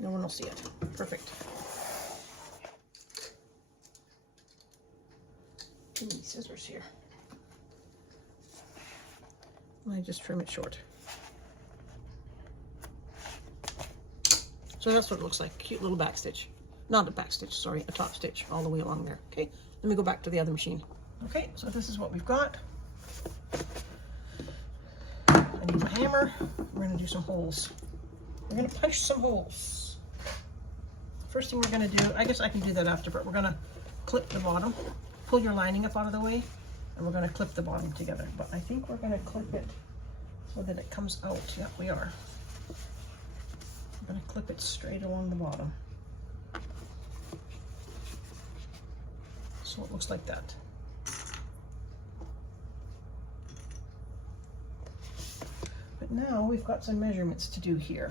No one will see it. Perfect. Need scissors here. I just trim it short. So that's what it looks like. Cute little back stitch. Not a back stitch, sorry, a top stitch all the way along there. Okay, let me go back to the other machine. Okay, so this is what we've got. I need my hammer. We're going to do some holes. We're going to punch some holes. First thing we're going to do, I guess I can do that after, but we're going to clip the bottom. Pull your lining up out of the way, and we're going to clip the bottom together. But I think we're going to clip it so that it comes out. Yep, we are. I'm going to clip it straight along the bottom. So it looks like that. now we've got some measurements to do here.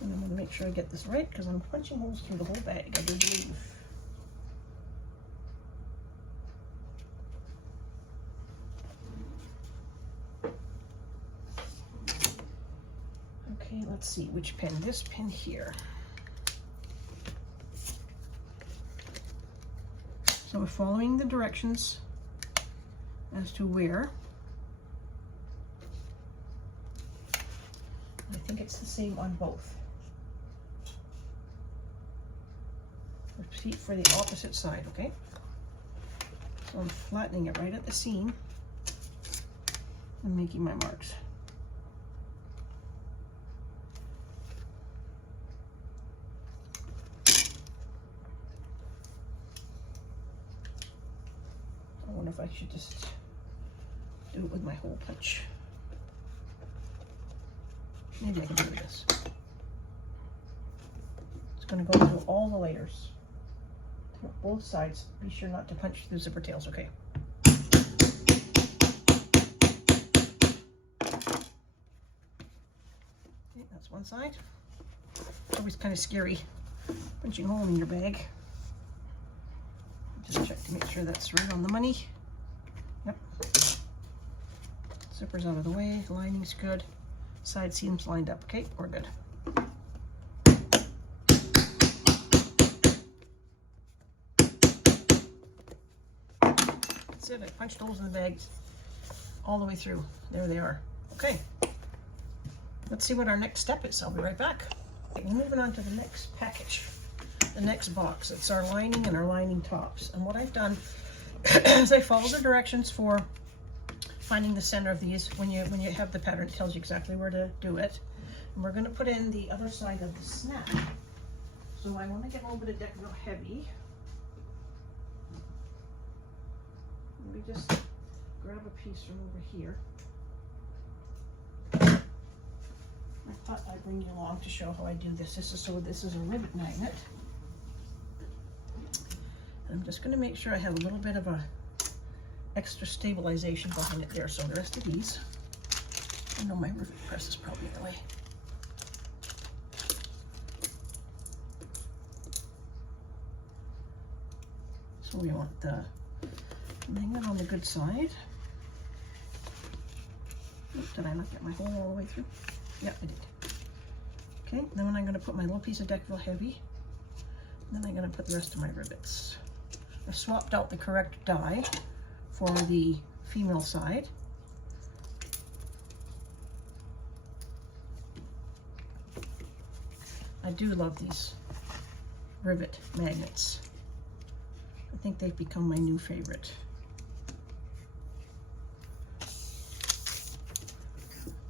And I'm going to make sure I get this right because I'm punching holes through the whole bag, I do believe. Okay, let's see which pin. This pin here. So we're following the directions as to where. I think it's the same on both. Repeat for the opposite side, okay? So I'm flattening it right at the seam and making my marks. I wonder if I should just do it with my hole punch. Maybe I can do this. It's going to go through all the layers. Both sides. Be sure not to punch through zipper tails, okay? Okay, that's one side. It's always kind of scary punching a hole in your bag. Just check to make sure that's right on the money. Yep. Zipper's out of the way, lining's good. Side seams lined up, okay? We're good. That's it, I punched holes in the bags all the way through. There they are. Okay. Let's see what our next step is. I'll be right back. Okay, we're moving on to the next package. The next box. It's our lining and our lining tops. And what I've done is I follow the directions for finding the center of these. When you have the pattern, it tells you exactly where to do it. And we're going to put in the other side of the snap. So I want to get a little bit of deck real heavy. Let me just grab a piece from over here. I thought I'd bring you along to show how I do this. This is a rivet magnet. I'm just going to make sure I have a little bit of a extra stabilization behind it there. So the rest of these, I know my rivet press is probably in the way. So we want the magnet on the good side. Oops, did I not get my hole all the way through? Yep, I did. Okay, then I'm going to put my little piece of deck real heavy. Then I'm going to put the rest of my rivets. I've swapped out the correct die for the female side. I do love these rivet magnets. I think they've become my new favorite.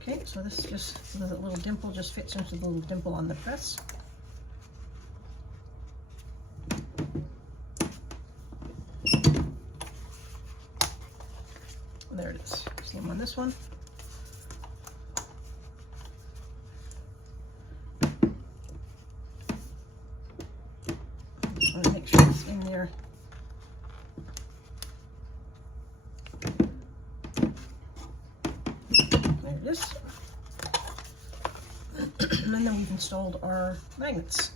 Okay, so this just, the little dimple just fits into the little dimple on the press. There it is. Same on this one. Just want to make sure it's in there. There it is. And then we've installed our magnets.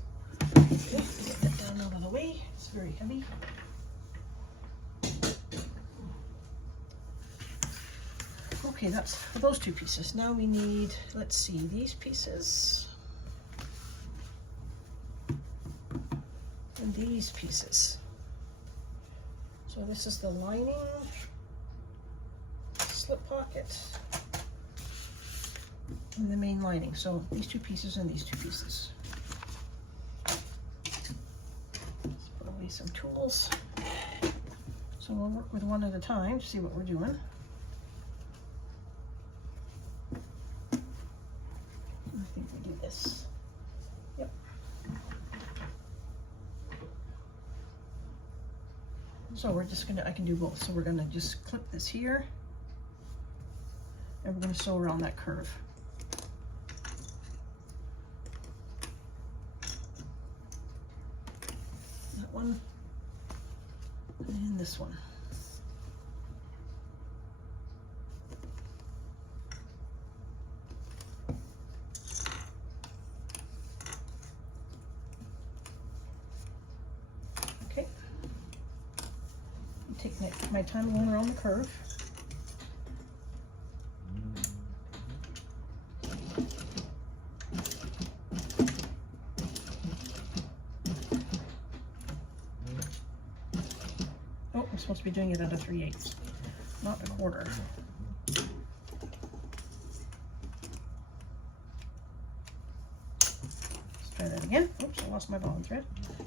Okay, get that down out of the way. It's very heavy. Okay, that's for those two pieces. Now we need, let's see, these pieces and these pieces. So this is the lining slip pocket and the main lining. So these two pieces and these two pieces. Let's put away some tools. So we'll work with one at a time to see what we're doing. I think we do this. Yep. So we're just gonna, I can do both. So we're gonna just clip this here and we're gonna sew around that curve. That one and this one. take my time going around the curve. Oh, I'm supposed to be doing it at a 3/8, not a quarter. Let's try that again. Oops, I lost my bobbin thread.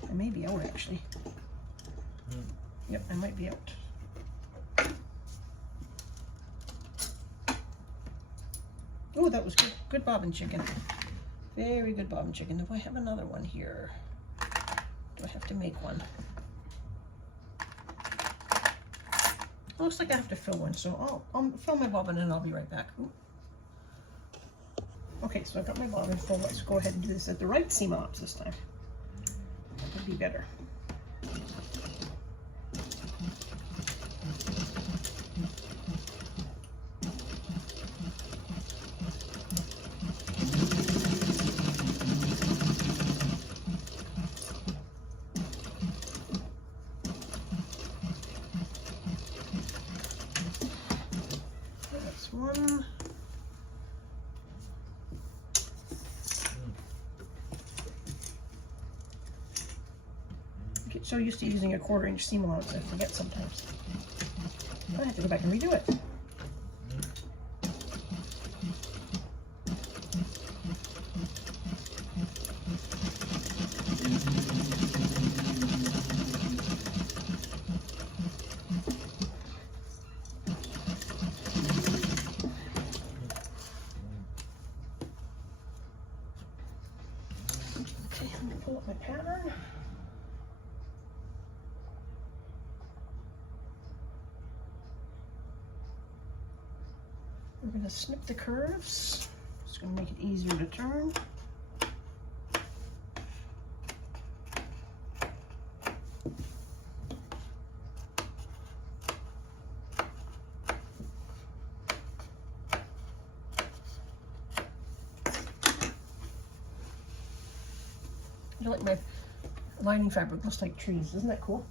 I may be out actually. Yep, I might be out. Oh, that was good. Good bobbin chicken. Very good bobbin chicken. Do I have another one here? Do I have to make one? Looks like I have to fill one, so I'll fill my bobbin and I'll be right back. Ooh. Okay, so I got my bobbin full. Let's go ahead and do this at the right seam allowance this time. That would be better. That's one. I get so used to using a 1/4" seam allowance, I forget sometimes. I have to go back and redo it. Okay, I'm gonna pull up my pattern. We're going to snip the curves. It's going to make it easier to turn. I feel like my lining fabric looks like trees. Isn't that cool?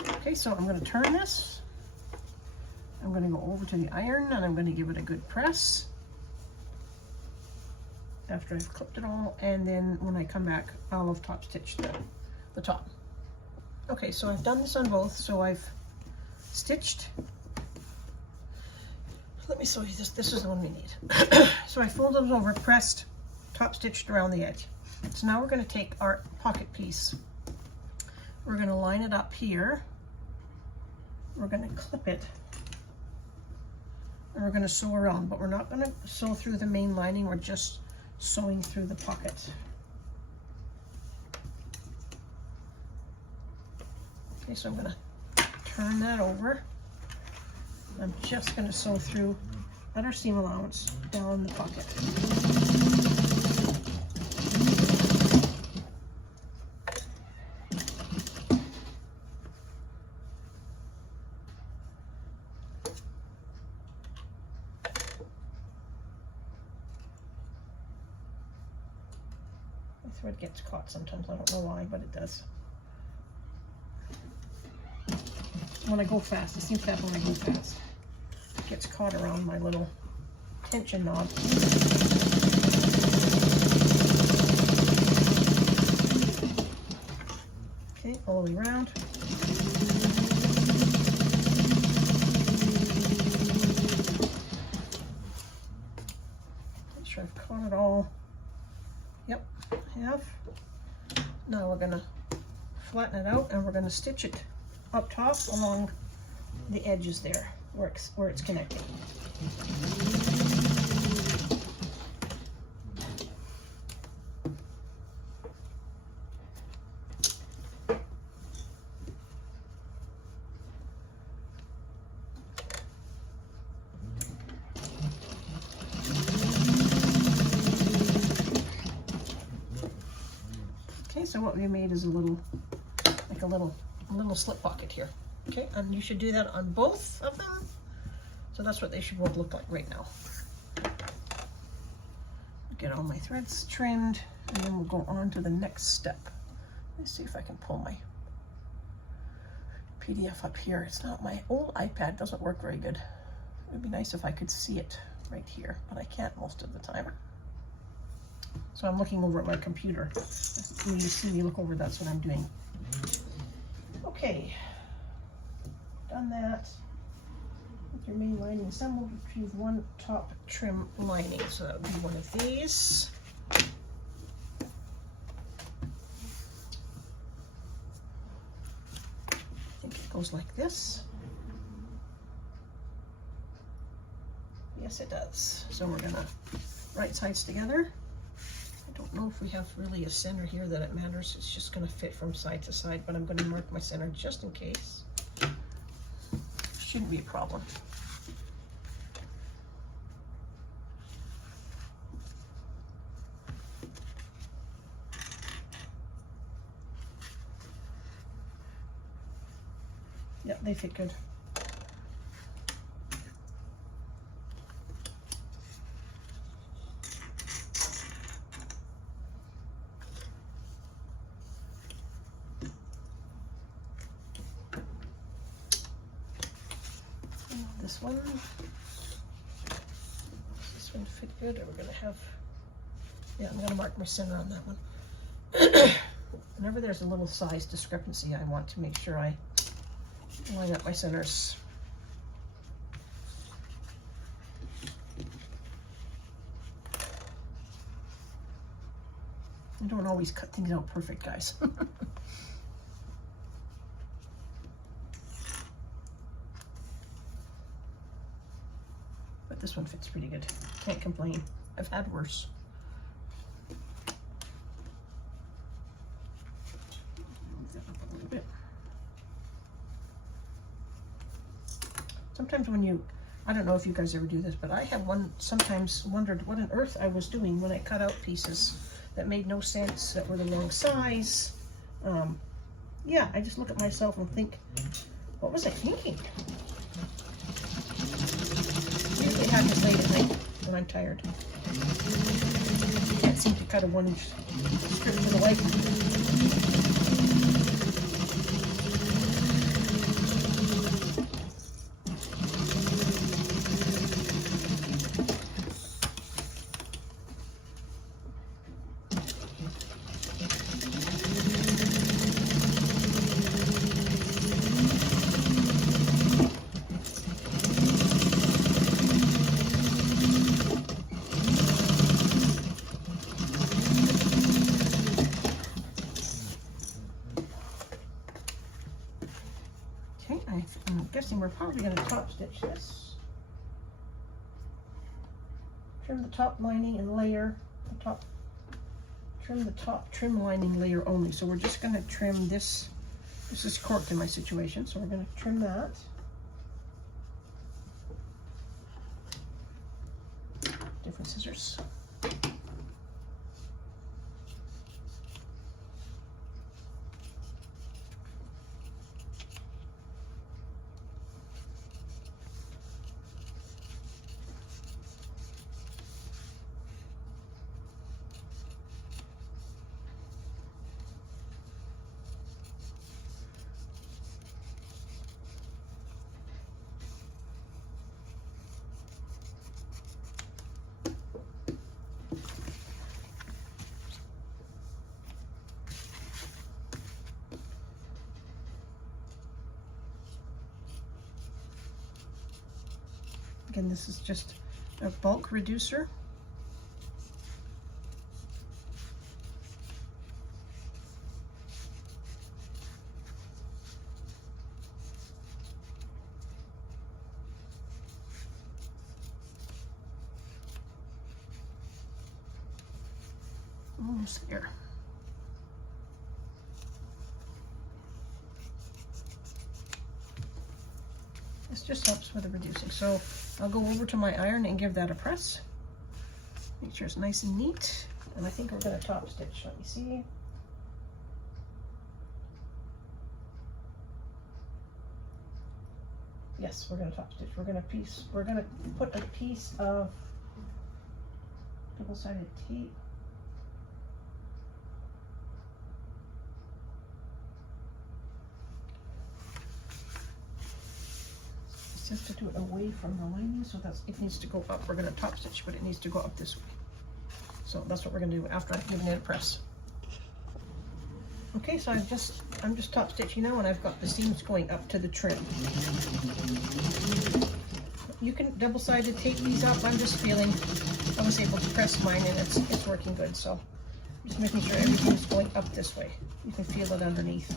Okay, so I'm going to turn this. I'm going to go over to the iron and I'm going to give it a good press after I've clipped it all, and then when I come back I'll have top stitched the top. Okay, so I've done this on both, so I've stitched. Let me show you this. This is the one we need. So I folded it over, pressed, top stitched around the edge. So now we're going to take our pocket piece. We're going to line it up here. We're going to clip it, and we're going to sew around, but we're not going to sew through the main lining. We're just sewing through the pocket. Okay, so I'm going to turn that over. I'm just going to sew through at our seam allowance down the pocket. The thread gets caught sometimes. I don't know why, but it does. When I go fast, it seems to happen when I go fast. It gets caught around my little tension knob. Okay, all the way around. Make sure I've caught it all. Yep, I have. Now we're gonna flatten it out and we're gonna stitch it up top along the edges there where it's connecting. Okay, so what we made is a little slip pocket here. Okay, and you should do that on both of them. So that's what they should both look like right now. get all my threads trimmed, and then we'll go on to the next step. Let's see if I can pull my PDF up here. It's not, my old iPad doesn't work very good. It would be nice if I could see it right here, but I can't most of the time. So I'm looking over at my computer. When you see me look over, that's what I'm doing. Okay, done that. With your main lining assembled, retrieve one top trim lining. So that would be one of these. I think it goes like this. Yes, it does. So we're gonna right sides together. I don't know if we have really a center here that it matters. It's just gonna fit from side to side, but I'm gonna mark my center just in case. Shouldn't be a problem. Yep, they fit good. This one fit good? Or we're gonna have, yeah, I'm gonna mark my center on that one. Whenever there's a little size discrepancy, I want to make sure I line up my centers. I don't always cut things out perfect, guys. But this one fits pretty good. Can't complain. I've had worse. Move that up a little bit. Sometimes when you, I don't know if you guys ever do this, but I have sometimes wondered what on earth I was doing when I cut out pieces that made no sense, that were the wrong size. Yeah, I just look at myself and think, what was I thinking? Usually it happens late at night when I'm tired. Can't seem to cut a 1-inch strip to the life. I'm guessing we're probably going to top stitch this. Trim the top lining and layer the top. Trim the top trim lining layer only. So we're just going to trim this. This is corked in my situation, so we're going to trim that. Different scissors. Again, this is just a bulk reducer. Almost there. This just helps with the reducing. So I'll go over to my iron and give that a press. Make sure it's nice and neat. And I think we're going to top stitch. Let me see. Yes, we're going to top stitch. We're going to put a piece of double-sided tape. It's just to do it away from the lining, so it needs to go up. We're going to top stitch, but it needs to go up this way. So that's what we're going to do after I've given it a press. Okay, so I'm just top stitching now, and I've got the seams going up to the trim. You can double-sided tape these up. I'm just feeling I was able to press mine, and it's working good. So just making sure everything's going up this way. You can feel it underneath.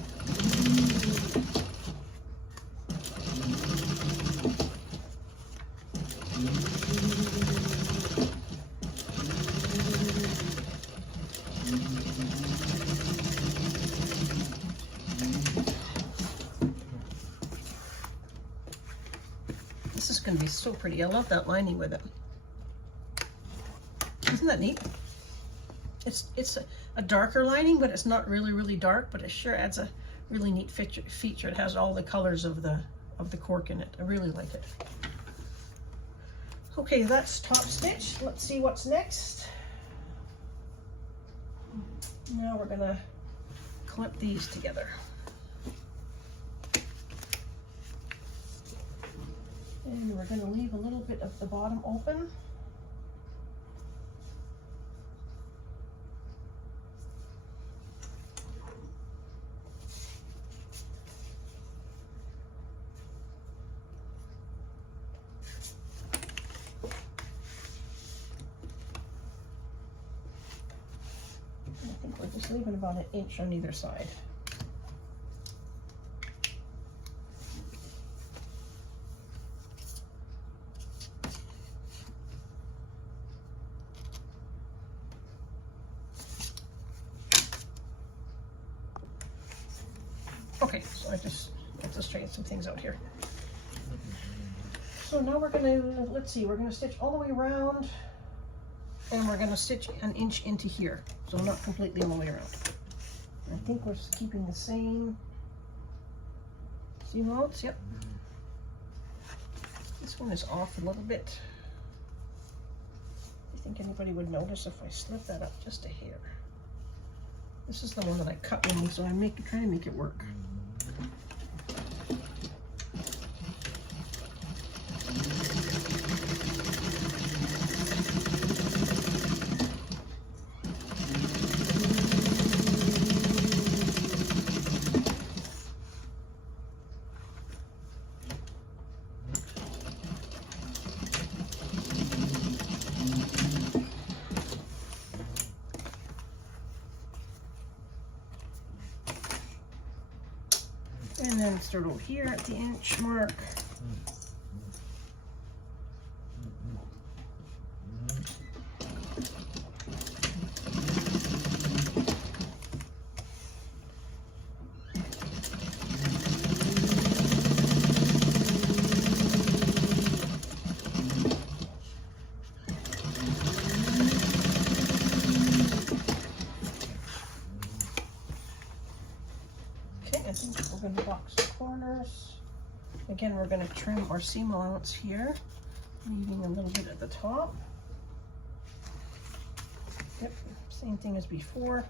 This is going to be so pretty. I love that lining with it. Isn't that neat? It's a darker lining, but it's not really dark, but it sure adds a really neat feature. It has all the colors of the cork in it. I really like it. Okay, that's top stitch. Let's see what's next. Now we're gonna clip these together. And we're gonna leave a little bit of the bottom open. I think we're just leaving about an inch on either side. Okay, so I just have to straighten some things out here. So now we're gonna, let's see, we're gonna stitch all the way around, and we're gonna stitch an inch into here. So not completely all the way around. I think we're just keeping the same seam allowance, yep. This one is off a little bit. I think anybody would notice if I slip that up just a hair. This is the one that I cut with me, so I'm trying to make it work. And then start over here at the inch mark. I think we're going to box the corners. Again, we're going to trim our seam allowance here, leaving a little bit at the top. Yep, same thing as before.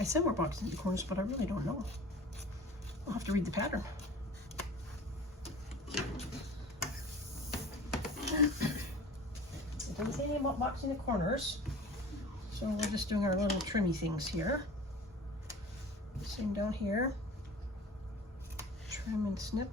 I said we're boxing the corners, but I really don't know. I'll have to read the pattern. It doesn't say anything about boxing the corners, so we're just doing our little trimmy things here. Same down here. Trim and snip.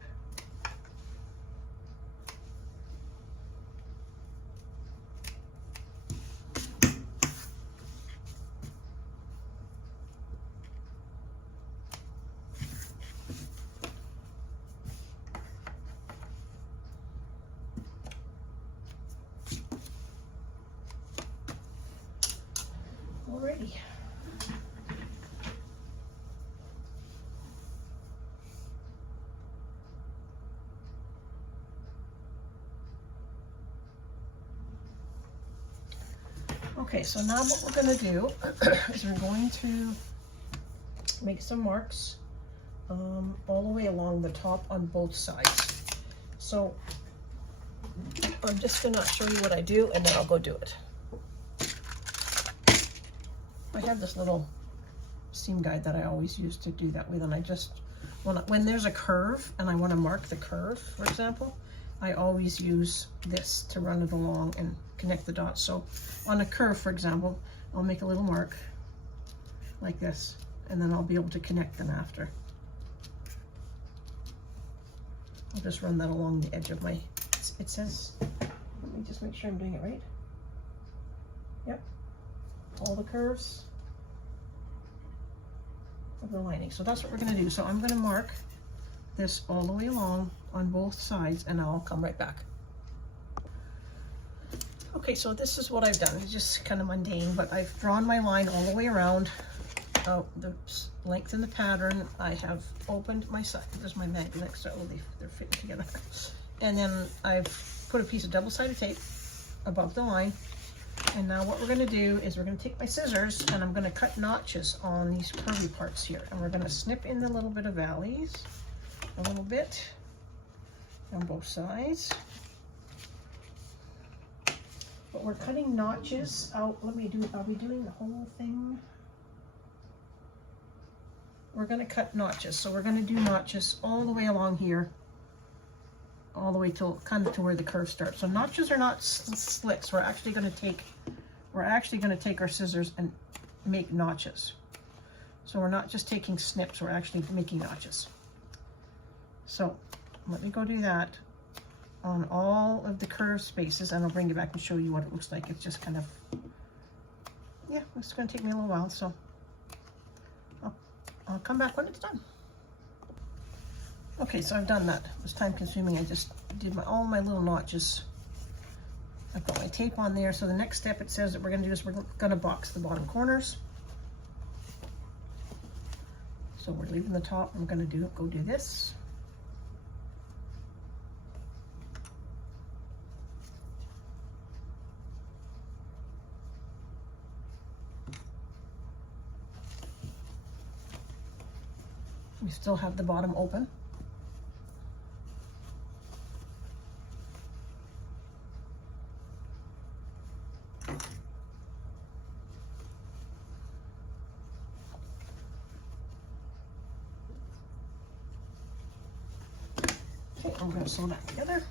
Alrighty. Okay, so now what we're going to do is we're going to make some marks all the way along the top on both sides. So I'm just going to show you what I do, and then I'll go do it. I have this little seam guide that I always use to do that with, and I just, when there's a curve and I want to mark the curve, for example, I always use this to run it along and connect the dots. So on a curve, for example, I'll make a little mark like this, and then I'll be able to connect them after. I'll just run that along the edge of my, it says, let me just make sure I'm doing it right. Yep, all the curves of the lining. So that's what we're going to do. So I'm going to mark this all the way along on both sides, and I'll come right back. Okay, so this is what I've done. It's just kind of mundane, but I've drawn my line all the way around the length in the pattern. I have opened my side. There's my magnets, so they're fitting together. And then I've put a piece of double-sided tape above the line. And now what we're going to do is we're going to take my scissors, and I'm going to cut notches on these curvy parts here. And we're going to snip in the little bit of valleys, a little bit on both sides. But we're cutting notches out. Let me do, are we doing the whole thing? We're going to cut notches. So we're going to do notches all the way along here, all the way till kind of to where the curve starts. So notches are not slits. We're actually going to take our scissors and make notches. So we're not just taking snips, we're actually making notches. So let me go do that on all of the curved spaces, and I'll bring it back and show you what it looks like. It's just kind of, yeah, it's going to take me a little while, so I'll come back when it's done. Okay, so I've done that. It was time consuming. I just did all my little notches. I've got my tape on there. So the next step it says that we're going to do is we're going to box the bottom corners. So we're leaving the top. I'm going to go do this. We still have the bottom open. Okay, I'm going to sew that together.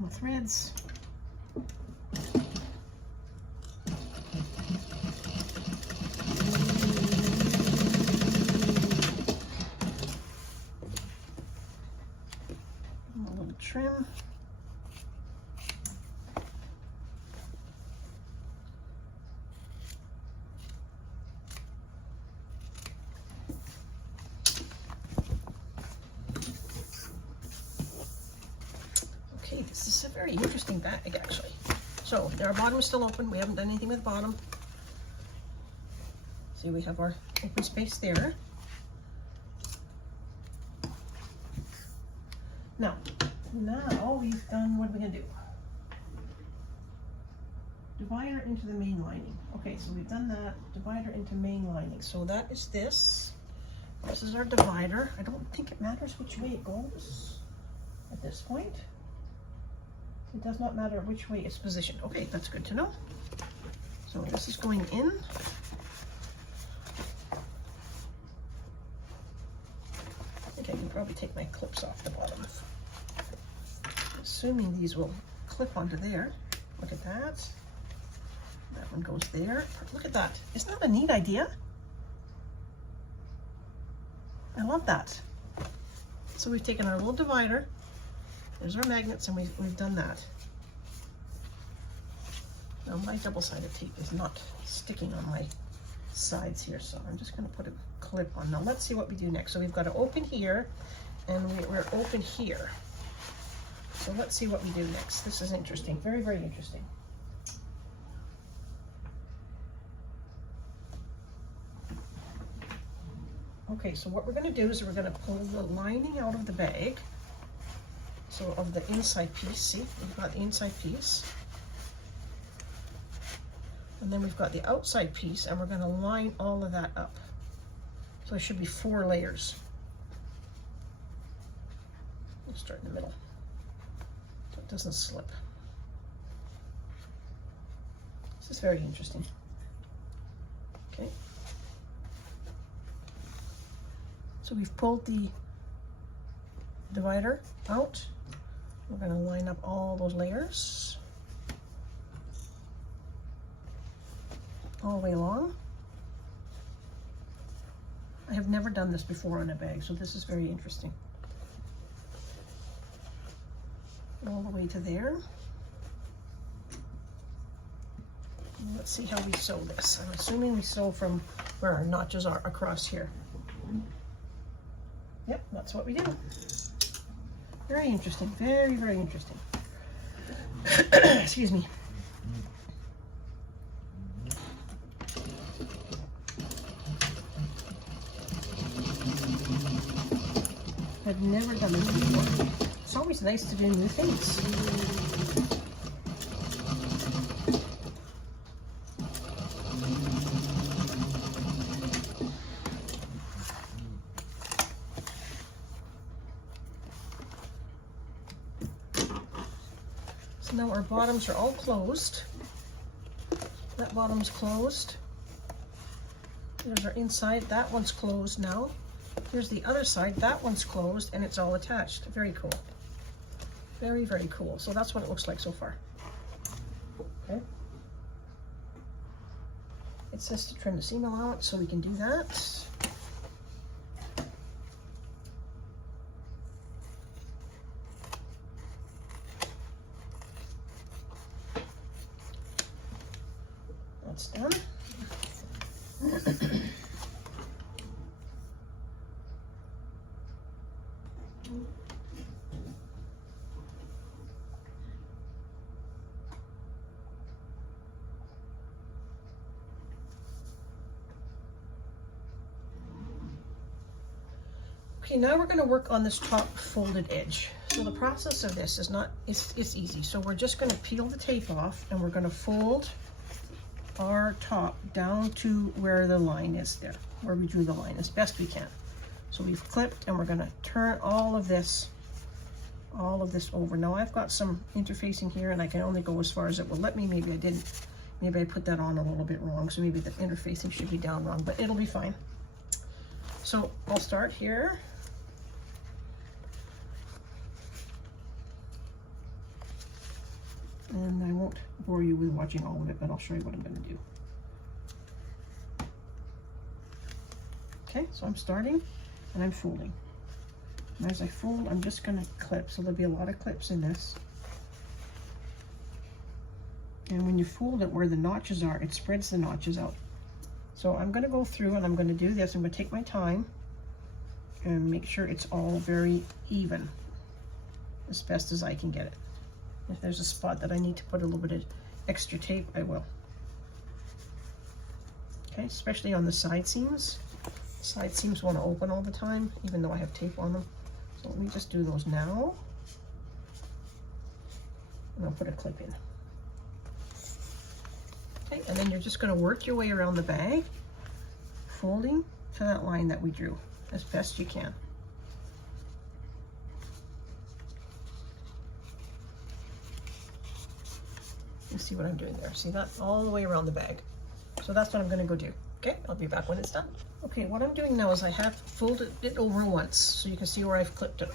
My threads. A little trim. Okay, this is a very interesting bag actually. So our bottom is still open. We haven't done anything with the bottom. See, we have our open space there. Now we've done, what are we gonna do? Divider into the main lining. Okay, so we've done that. Divider into main lining. So that is this. This is our divider. I don't think it matters which way it goes at this point. It does not matter which way it's positioned. Okay, that's good to know. So this is going in. I think I can probably take my clips off the bottom. Assuming these will clip onto there. Look at that. That one goes there. Look at that. Isn't that a neat idea? I love that. So we've taken our little divider. There's our magnets, and we've done that. Now my double-sided tape is not sticking on my sides here, so I'm just going to put a clip on. Now let's see what we do next. So we've got to open here, and we're open here. So let's see what we do next. This is interesting, very, very interesting. Okay, so what we're going to do is we're going to pull the lining out of the bag. So of the inside piece, see, we've got the inside piece. And then we've got the outside piece, and we're going to line all of that up. So there should be 4 layers. We'll start in the middle so it doesn't slip. This is very interesting. Okay. So we've pulled the divider out. We're going to line up all those layers all the way along. I have never done this before on a bag, so this is very interesting. All the way to there. Let's see how we sew this. I'm assuming we sew from where our notches are across here. Yep, that's what we do. Very interesting, very, very interesting. Excuse me. I've never done this before. It's always nice to do new things. So now our bottoms are all closed. That bottom's closed. There's our inside. That one's closed now. Here's the other side. That one's closed and it's all attached. Very cool. Very, very cool. So that's what it looks like so far. Okay. It says to trim the seam allowance, so we can do that. That's done. Okay, now we're going to work on this top folded edge. So the process of this is not, it's easy. So we're just going to peel the tape off and we're going to fold our top down to where the line is there, where we drew the line as best we can. So we've clipped and we're going to turn all of this over. Now I've got some interfacing here and I can only go as far as it will let me. Maybe I didn't, maybe I put that on a little bit wrong. So maybe the interfacing should be down wrong, but it'll be fine. So I'll start here. And I won't bore you with watching all of it, but I'll show you what I'm going to do. Okay, so I'm starting and I'm folding. And as I fold, I'm just going to clip. So there'll be a lot of clips in this. And when you fold it where the notches are, it spreads the notches out. So I'm going to go through and I'm going to do this. I'm going to take my time and make sure it's all very even as best as I can get it. If there's a spot that I need to put a little bit of extra tape, I will. Okay, especially on the side seams. Side seams want to open all the time, even though I have tape on them. So let me just do those now. And I'll put a clip in. Okay, and then you're just going to work your way around the bag, folding to that line that we drew as best you can. You see what I'm doing there? See that? All the way around the bag. So that's what I'm going to go do. Okay, I'll be back when it's done. Okay, what I'm doing now is I have folded it over once, so you can see where I've clipped it.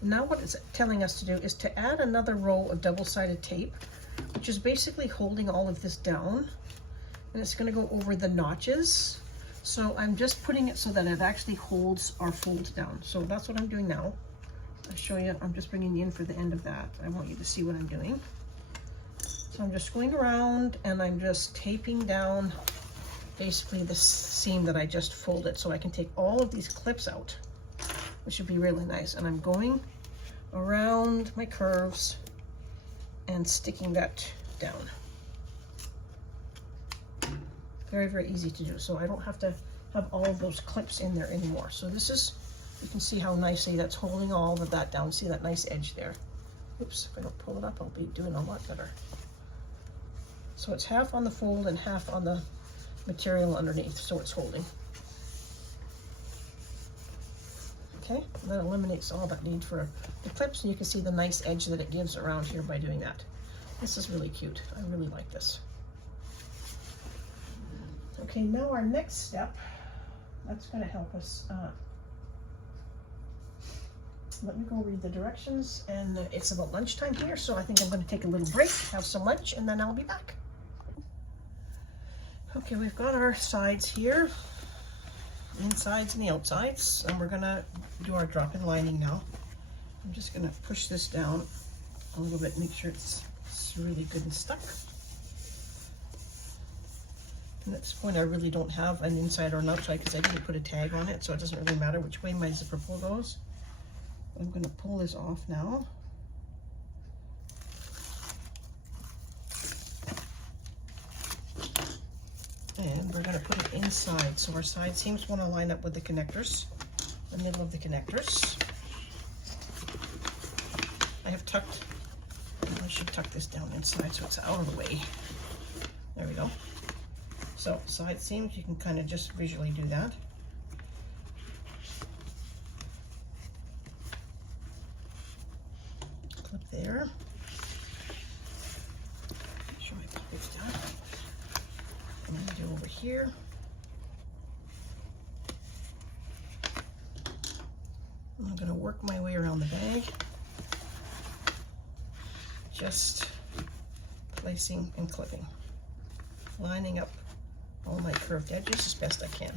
Now what it's telling us to do is to add another row of double-sided tape, which is basically holding all of this down, and it's going to go over the notches. So I'm just putting it so that it actually holds our fold down. So that's what I'm doing now. I'll show you. I'm just bringing you in for the end of that. I want you to see what I'm doing. So I'm just going around and I'm just taping down basically the seam that I just folded, so I can take all of these clips out, which would be really nice. And I'm going around my curves and sticking that down. Very, very easy to do. So I don't have to have all of those clips in there anymore. So this is, you can see how nicely that's holding all of that down. See that nice edge there? Oops, if I don't pull it up, I'll be doing a lot better. So it's half on the fold and half on the material underneath, so it's holding. Okay, and that eliminates all that need for the clips, and you can see the nice edge that it gives around here by doing that. This is really cute. I really like this. Okay, now our next step, that's going to help us. Let me go read the directions, and it's about lunchtime here, so I think I'm going to take a little break, have some lunch, and then I'll be back. Okay, we've got our sides here, insides and the outsides, and we're going to do our drop-in lining now. I'm just going to push this down a little bit, make sure it's really good and stuck. And at this point, I really don't have an inside or an outside because I didn't put a tag on it, so it doesn't really matter which way my zipper pull goes. I'm going to pull this off now. And we're going to put it inside. So our side seams want to line up with the connectors, the middle of the connectors. I have tucked, I should tuck this down inside so it's out of the way. There we go. So side seams, you can kind of just visually do that. Clip there. Make sure my pocket's down. I'm going to do over here. I'm going to work my way around the bag, just placing and clipping, lining up all my curved edges as best I can.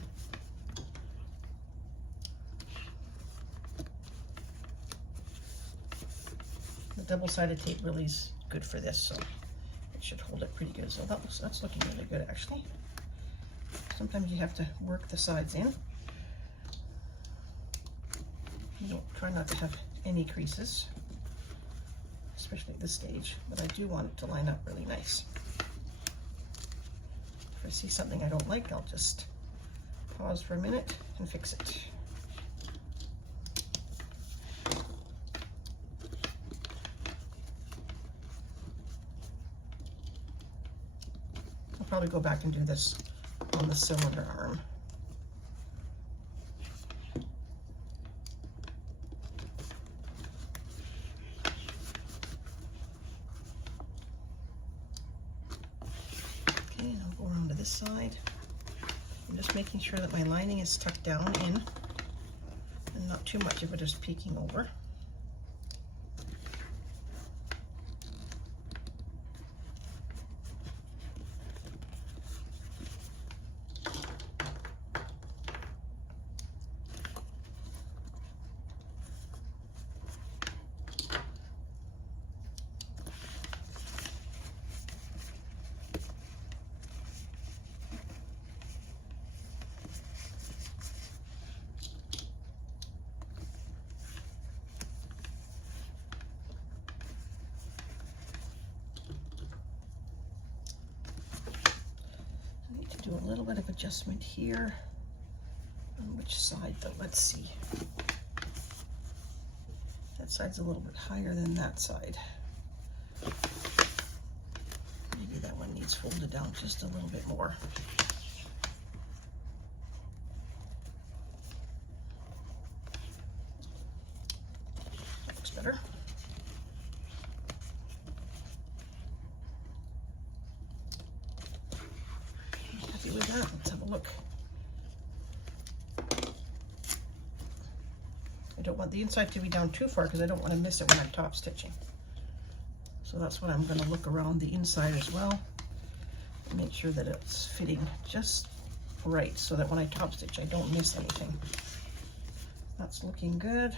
The double-sided tape really is good for this, so it should hold it pretty good. So that's looking really good, actually. Sometimes you have to work the sides in. You don't try not to have any creases, especially at this stage, but I do want it to line up really nice. If I see something I don't like, I'll just pause for a minute and fix it. I'll probably go back and do this on the cylinder arm. This side. I'm just making sure that my lining is tucked down in and not too much of it is peeking over. Do a little bit of adjustment here. On which side though? Let's see. That side's a little bit higher than that side. Maybe that one needs folded down just a little bit more. That looks better. With that, let's have a look. I don't want the inside to be down too far because I don't want to miss it when I'm top stitching. So that's what I'm going to look around the inside as well and make sure that it's fitting just right so that when I top stitch I don't miss anything. That's looking good.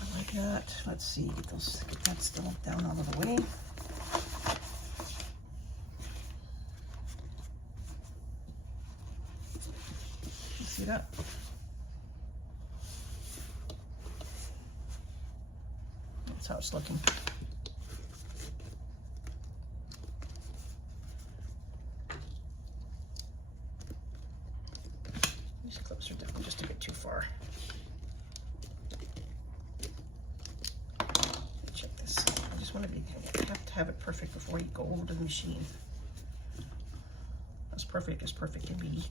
I like that. Let's see, get that still down out of the way. See that? That's how it's looking. These clips are definitely just a bit too far. Check this. I just want to have to have it perfect before you go over to the machine. As perfect can be.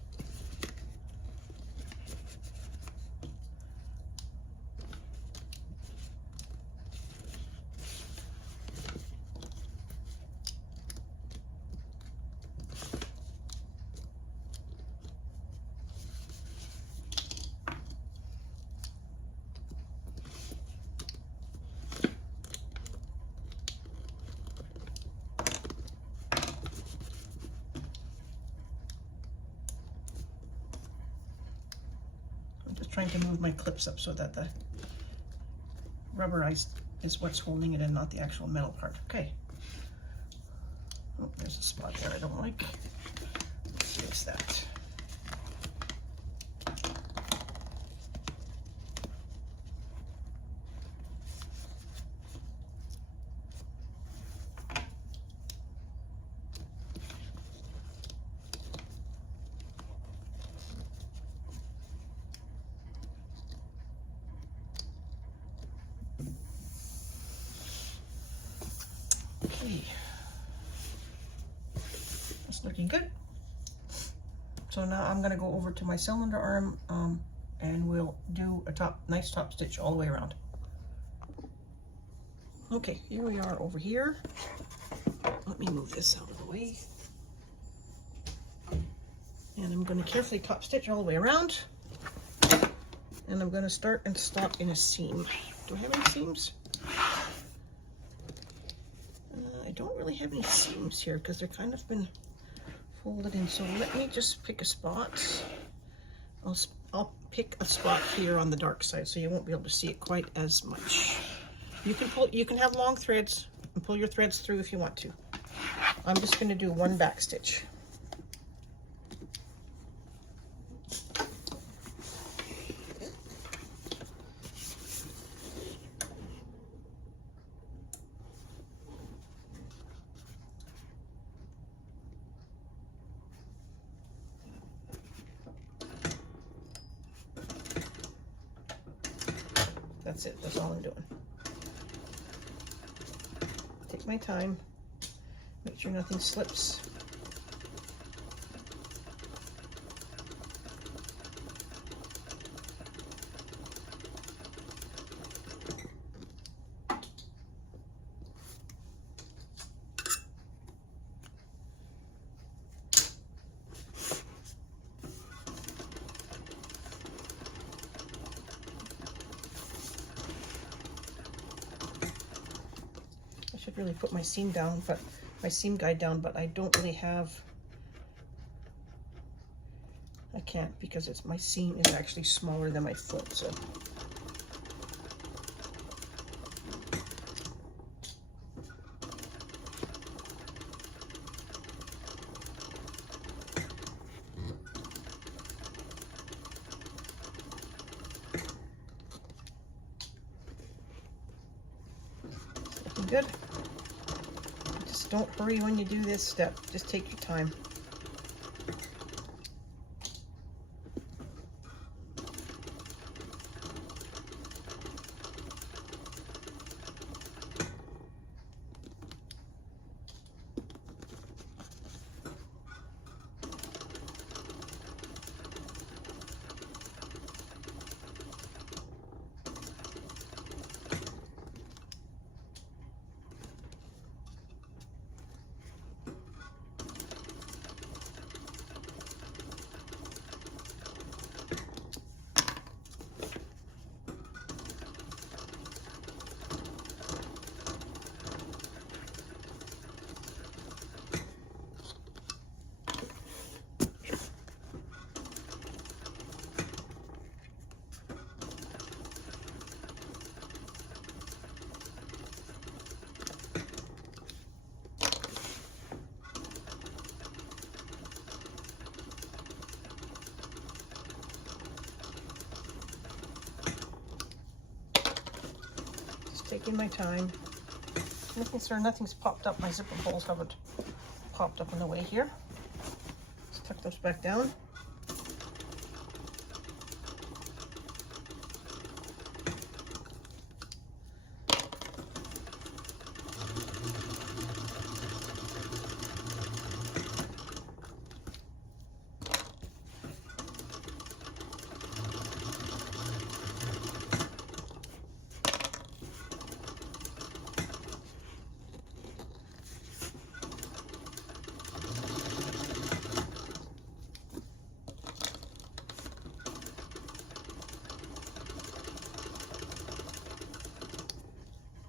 Trying to move my clips up so that the rubberized is what's holding it in, not the actual metal part. Okay. Oh, there's a spot there I don't like. Let's fix that. Okay, that's looking good. So now I'm going to go over to my cylinder arm and we'll do a nice top stitch all the way around. Okay, here we are over here. Let me move this out of the way. And I'm going to carefully top stitch all the way around. And I'm going to start and stop in a seam. Do I have any seams? I don't really have any seams here because they're kind of been folded in. So let me just pick a spot. I'll pick a spot here on the dark side so you won't be able to see it quite as much. You can have long threads and pull your threads through if you want to. I'm just going to do one back stitch. That's it, that's all I'm doing. Take my time, make sure nothing slips. Really put my seam down, but my seam guide down, but I don't really have, I can't because my seam is actually smaller than my foot, so. Looking good. Don't hurry when you do this step, just take your time. taking my time. Making sure nothing's popped up. My zipper holes haven't popped up on the way here. Let's tuck those back down.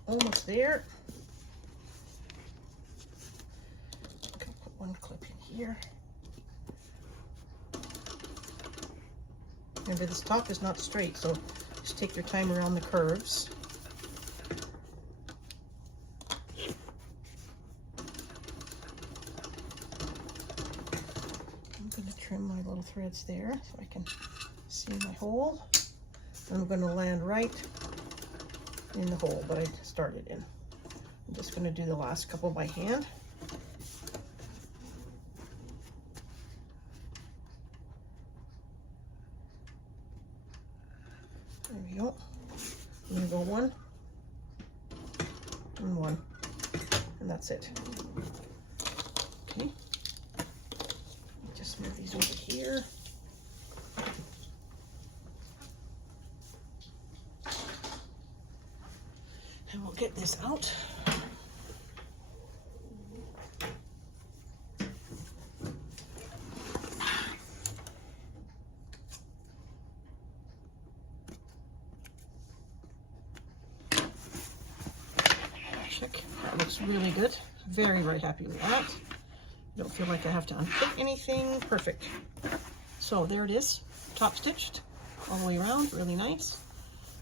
Almost there. I'm gonna put one clip in here. Remember, this top is not straight, so just take your time around the curves. I'm gonna trim my little threads there so I can see my hole. I'm gonna land right in the hole that I started in. I'm just going to do the last couple by hand. There we go. I'm going to go one and one, and that's it. Okay. Just move these over here. And we'll get this out. Check. That looks really good. Very, very happy with that. Don't feel like I have to unpick anything. Perfect. So there it is. Top stitched all the way around. Really nice.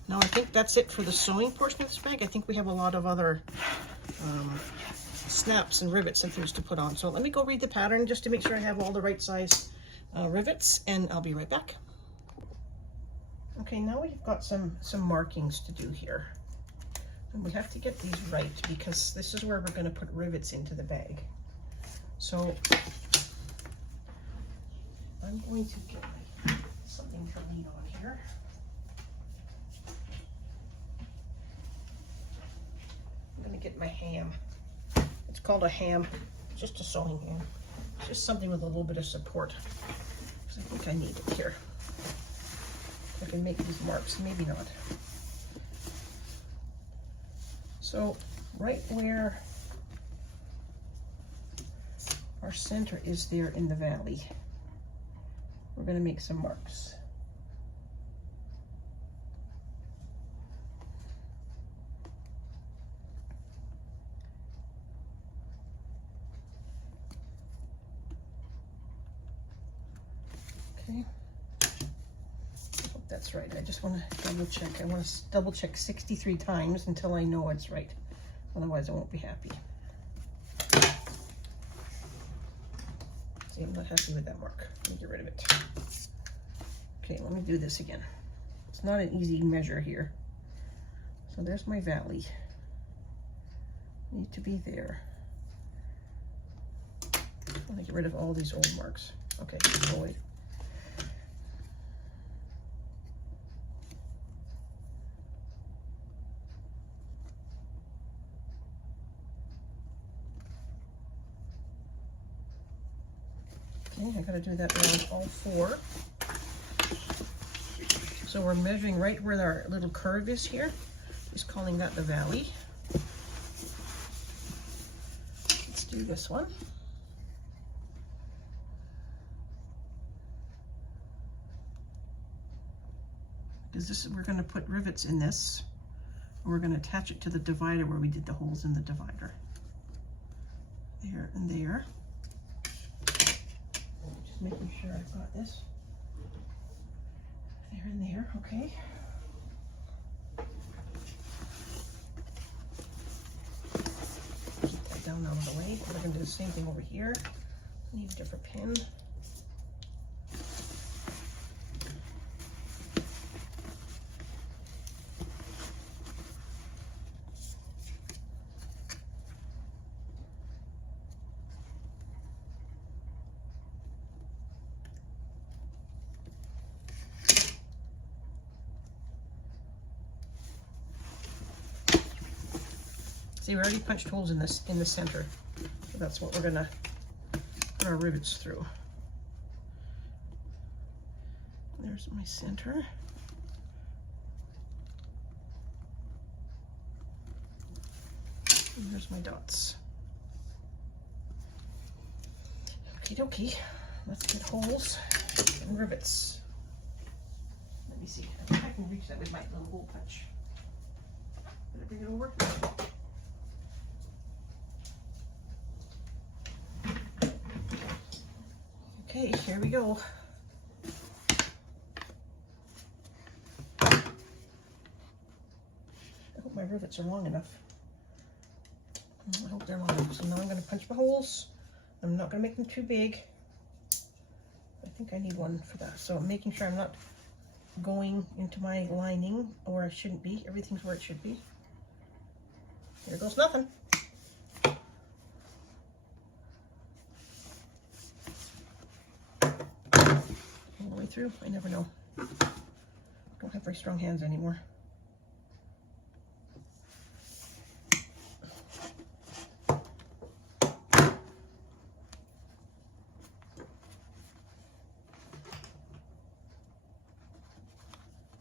Now I think that's it for the sewing portion of this bag. I think we have a lot of other snaps and rivets and things to put on. So let me go read the pattern just to make sure I have all the right size rivets, and I'll be right back. Okay, now we've got some markings to do here. And we have to get these right because this is where we're going to put rivets into the bag. So I'm going to get something to lean on here. I'm going to get my ham. It's called a ham, just a sewing ham. Just something with a little bit of support. Because I think I need it here. I can make these marks, maybe not. So right where our center is there in the valley, we're going to make some marks. Okay, I hope that's right. I just want to double check. I want to double check 63 times until I know it's right. Otherwise I won't be happy. See, I'm not happy with that mark. Let me get rid of it. Okay, let me do this again. It's not an easy measure here. So there's my valley. Need to be there. Let me get rid of all these old marks. Okay, go away. Okay, I gotta do that around all four. So we're measuring right where our little curve is here. Just calling that the valley. Let's do this one. Because this is, we're gonna put rivets in this. We're gonna attach it to the divider where we did the holes in the divider. There and there. Just making sure I've got this. There and there, okay. Keep that down out of the way. We're gonna do the same thing over here. I need a different pin. See, we already punched holes in this in the center. So that's what we're gonna put our rivets through. There's my center. And there's my dots. Okie dokie. Let's get holes and rivets. Let me see. I think I can reach that with my little hole punch. Did I bring it over? Okay, here we go. I hope my rivets are long enough. I hope they're long enough. So now I'm going to punch my holes. I'm not going to make them too big. I think I need one for that. So I'm making sure I'm not going into my lining, or I shouldn't be. Everything's where it should be. Here goes nothing. All the way through? I never know. Don't have very strong hands anymore.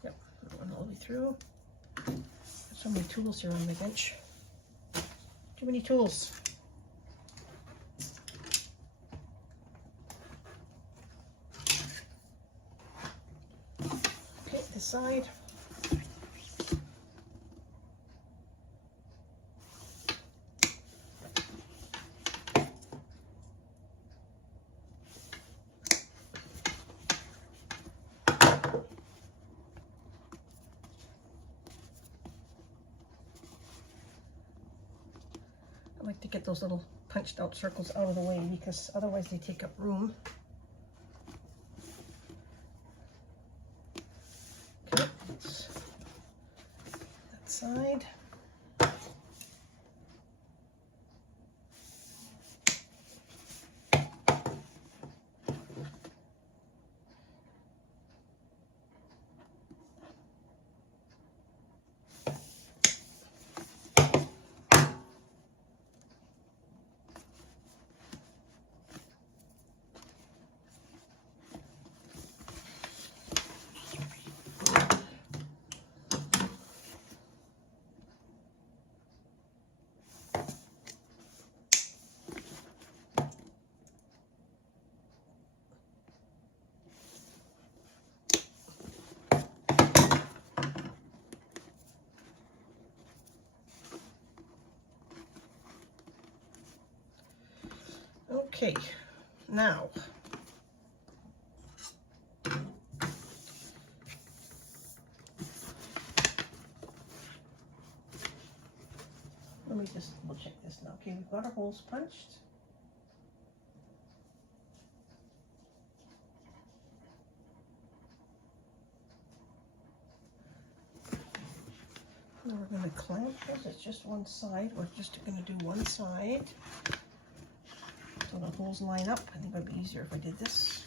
Yep, one all the way through. So many tools here on my bench. Too many tools. Okay, this side. I like to get those little punched out circles out of the way because otherwise they take up room. Okay, that's that side. Okay, now let me just double check this now. Okay, we've got our holes punched. Now we're going to clamp this. It's just one side. We're just going to do one side. So the holes line up. I think it would be easier if I did this.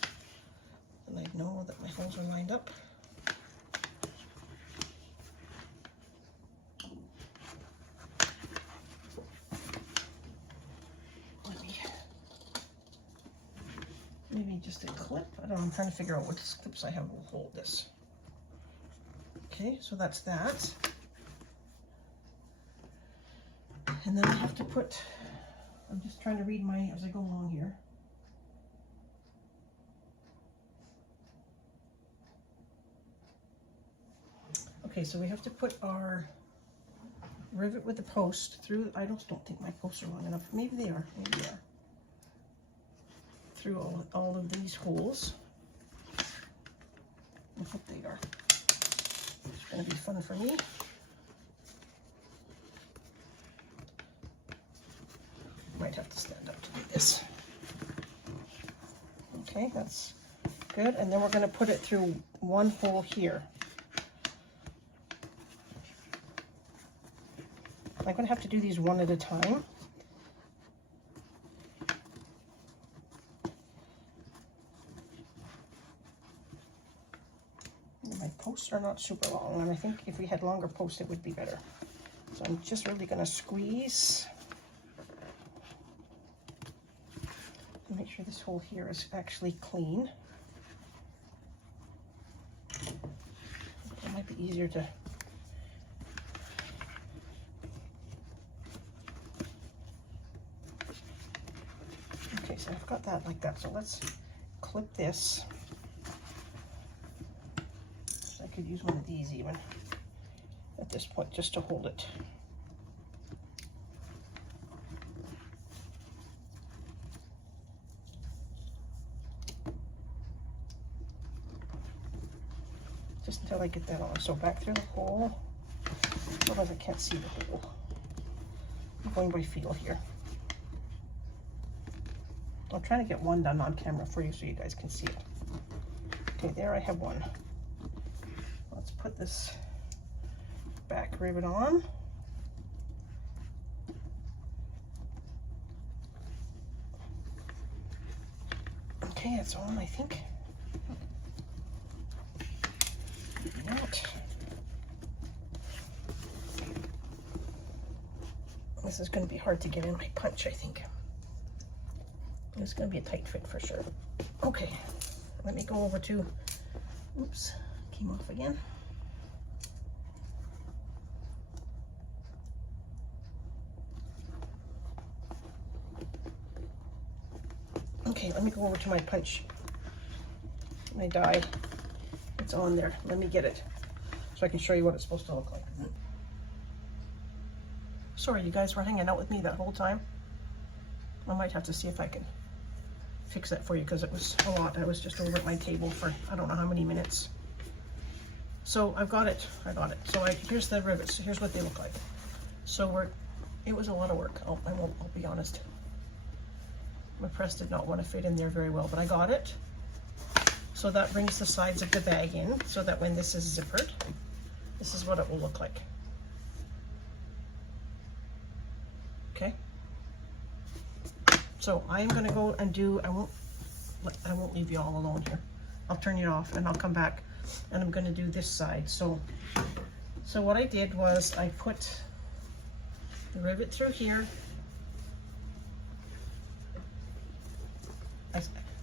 And I'd know that my holes are lined up. Maybe just a clip. I don't know. I'm trying to figure out what clips I have will hold this. Okay, so that's that. And then I have to put, I'm just trying to read my, as I go along here. Okay, so we have to put our rivet with the post through, I don't think my posts are long enough. Maybe they are, maybe they are. Through all of these holes. I hope they are. It's going to be fun for me. Might have to stand up to do this. Okay, that's good. And then we're going to put it through one hole here. I'm going to have to do these one at a time. My posts are not super long, and I think if we had longer posts, it would be better. So I'm just really going to squeeze. Make sure this hole here is actually clean. It might be easier to okay, so I've got that like that. So let's clip this. I could use one of these even at this point just to hold it. Just until I get that on. So back through the hole. Otherwise I can't see the hole. I'm going by feel here. I'm trying to get one done on camera for you so you guys can see it. Okay, there I have one. Let's put this back rivet on. Okay, it's on, I think. Maybe not. This is going to be hard to get in my punch, I think. It's going to be a tight fit for sure. Okay, let me go over to, oops, came off again. Okay, let me go over to my punch, my die. It's on there. Let me get it so I can show you what it's supposed to look like. Sorry, you guys were hanging out with me that whole time. I might have to see if I can fix that for you because it was a lot. I was just over at my table for I don't know how many minutes. So I've got it. I got it. So here's the rivets. Here's what they look like. So it was a lot of work. I'll be honest. My press did not want to fit in there very well, but I got it. So that brings the sides of the bag in so that when this is zippered, this is what it will look like. Okay. So I'm going to go and do, I won't leave you all alone here. I'll turn it off and I'll come back and I'm going to do this side. So what I did was I put the rivet through here.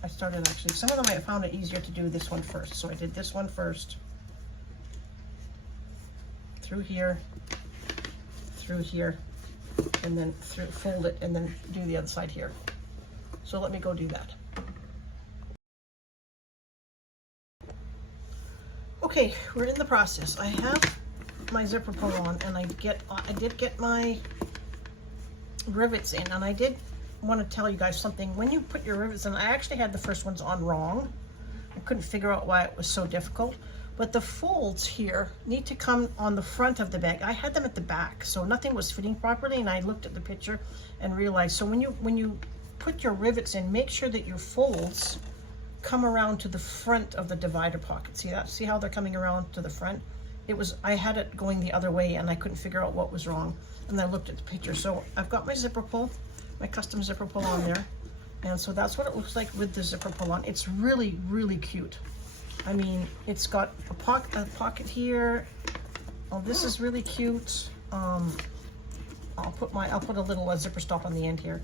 I started actually, some of them I found it easier to do this one first. So I did this one first. Through here, and then fold it and then do the other side here. So let me go do that. Okay, we're in the process. I have my zipper pull on and I did get my rivets in, and I did want to tell you guys something. When you put your rivets in, I actually had the first ones on wrong. I couldn't figure out why it was so difficult. But the folds here need to come on the front of the bag. I had them at the back, so nothing was fitting properly, and I looked at the picture and realized, so when you put your rivets in, make sure that your folds come around to the front of the divider pocket. See that? See how they're coming around to the front? I had it going the other way and I couldn't figure out what was wrong. And I looked at the picture. So I've got my zipper pull, my custom zipper pull on there. And so that's what it looks like with the zipper pull on. It's really, really cute. I mean, it's got a pocket here. Oh, this is really cute. I'll put a little zipper stop on the end here.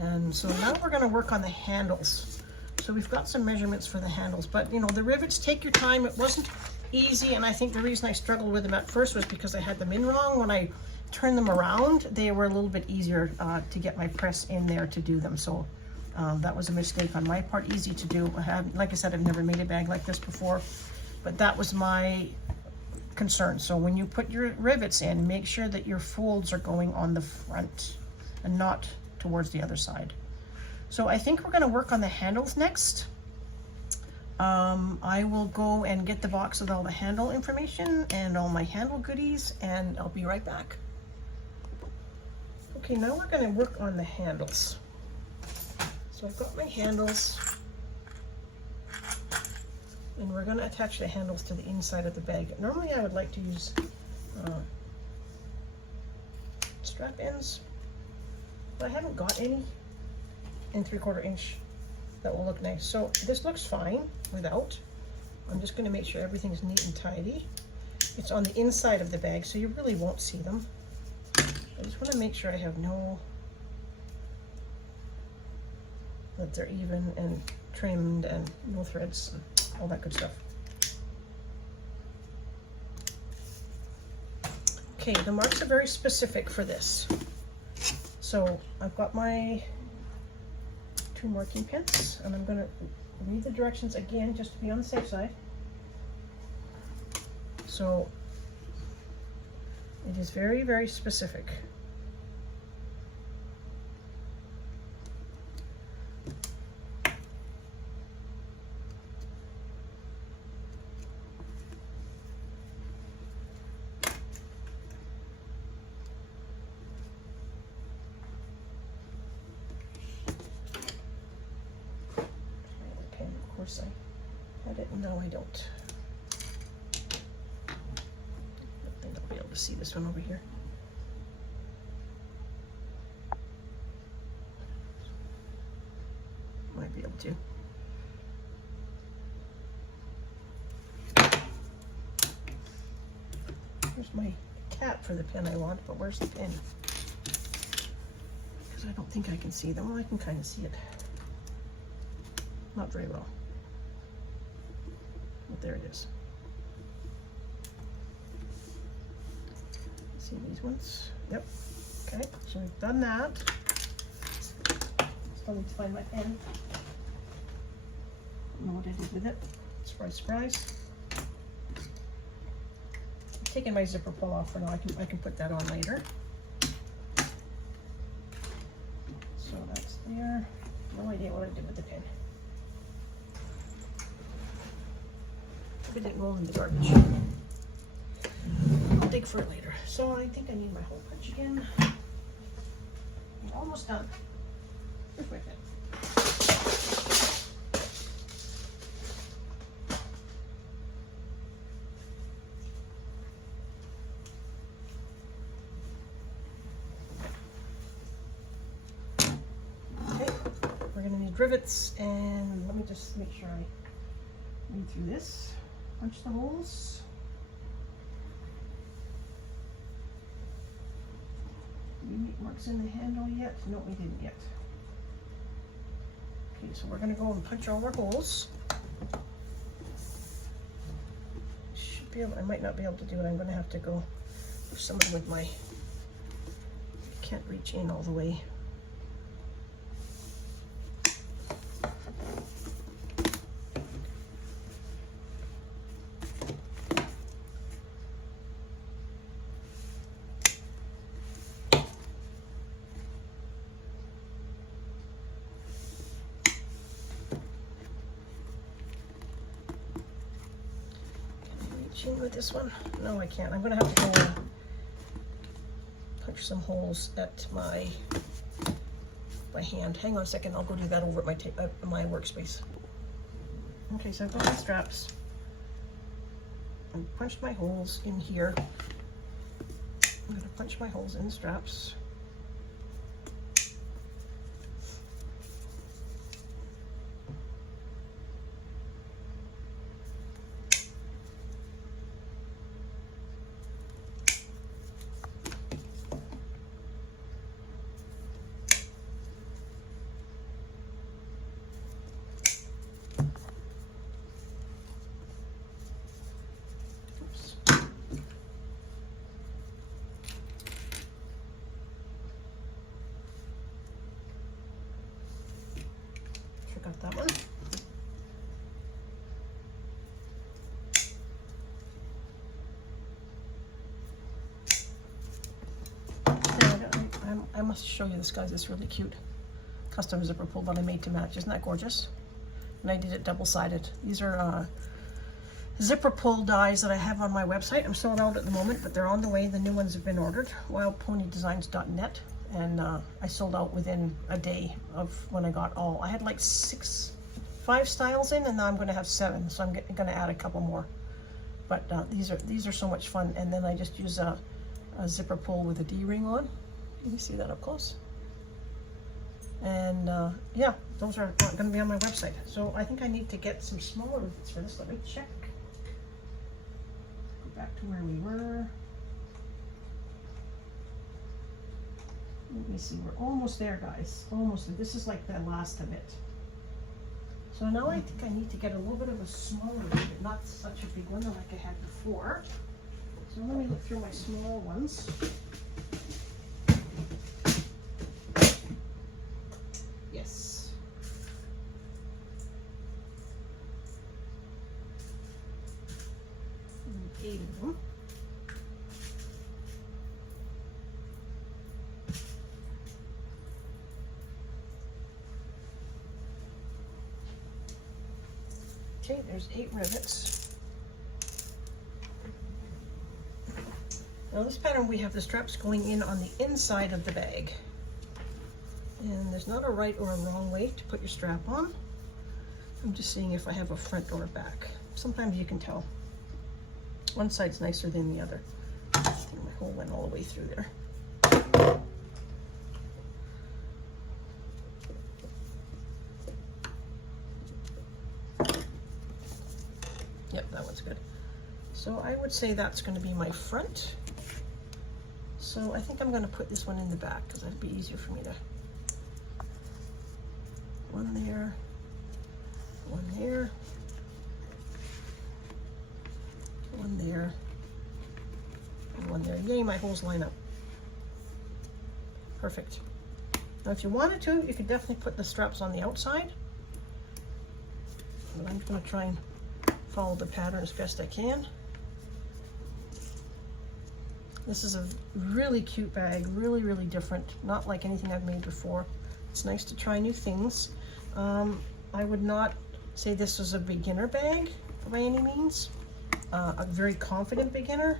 And so now we're going to work on the handles. So we've got some measurements for the handles, but you know, the rivets, take your time. It wasn't easy, and I think the reason I struggled with them at first was because I had them in wrong. When I turned them around, they were a little bit easier to get my press in there to do them. So that was a mistake on my part, easy to do. Like I said, I've never made a bag like this before, but that was my concern. So when you put your rivets in, make sure that your folds are going on the front and not towards the other side. So I think we're going to work on the handles next. I will go and get the box with all the handle information and all my handle goodies, and I'll be right back. Okay, now we're going to work on the handles. So I've got my handles, and we're going to attach the handles to the inside of the bag. Normally I would like to use strap ends, but I haven't got any in 3/4 inch that will look nice. So this looks fine without. I'm just going to make sure everything's neat and tidy. It's on the inside of the bag, so you really won't see them. I just want to make sure I have that they're even and trimmed and no threads and all that good stuff. Okay, the marks are very specific for this. So I've got my 2 marking pins, and I'm going to read the directions again just to be on the safe side. So it is very, very specific. Of course I had it, and now I don't. I think I'll be able to see this one over here. Might be able to. Here's my cap for the pin I want, but where's the pin? Because I don't think I can see them. Well, I can kind of see it. Not very well. But there it is. See these ones? Yep. Okay, so we've done that. Still need to find my pen. Don't know what I did with it. Surprise, surprise. I'm taking my zipper pull off for now. I can put that on later. So that's there. No idea what I did with the pen. It didn't roll in the garbage. I'll dig for it later. So I think I need my hole punch again. I'm almost done. Here's my pen. Okay, we're gonna need rivets, and let me just make sure I read through this. Punch the holes. Did we make marks in the handle yet? No, we didn't yet. Okay, so we're going to go and punch all our holes. Should be able, I might not be able to do it. I'm going to have to go with someone with my, can't reach in all the way. With this one? No, I can't. I'm going to have to go punch some holes at my hand. Hang on a second. I'll go do that over at my workspace. Okay, so I've got my straps. I punched my holes in here. I'm going to punch my holes in the straps. Forgot that one. I must show you this, guys. This really cute custom zipper pull that I made to match. Isn't that gorgeous? And I did it double-sided. These are zipper pull dies that I have on my website. I'm sold out at the moment, but they're on the way. The new ones have been ordered. wildponydesigns.net. And I sold out within a day of when I got all. I had like 5 styles in, and now I'm going to have 7, so I'm going to add a couple more. But these are so much fun. And then I just use a zipper pull with a D-ring on. You can see that up close. And yeah, those are going to be on my website. So I think I need to get some smaller rivets for this. Let me check. Go back to where we were. Let me see, we're almost there, guys. Almost. This is like the last of it. So now I think I need to get a little bit of a smaller one, but not such a big one like I had before. So let me look through my small ones. Yes. And 8 of them. Okay, there's 8 rivets. Now this pattern, we have the straps going in on the inside of the bag. And there's not a right or a wrong way to put your strap on. I'm just seeing if I have a front or a back. Sometimes you can tell. One side's nicer than the other. And my hole went all the way through there. Yep, that one's good. So I would say that's going to be my front. So I think I'm going to put this one in the back because that'd be easier for me to. One there, one there, one there, and one there. Yay, my holes line up. Perfect. Now if you wanted to, you could definitely put the straps on the outside. But I'm going to try and follow the pattern as best I can. This is a really cute bag, really, really different, not like anything I've made before. It's nice to try new things. I would not say this was a beginner bag by any means, a very confident beginner.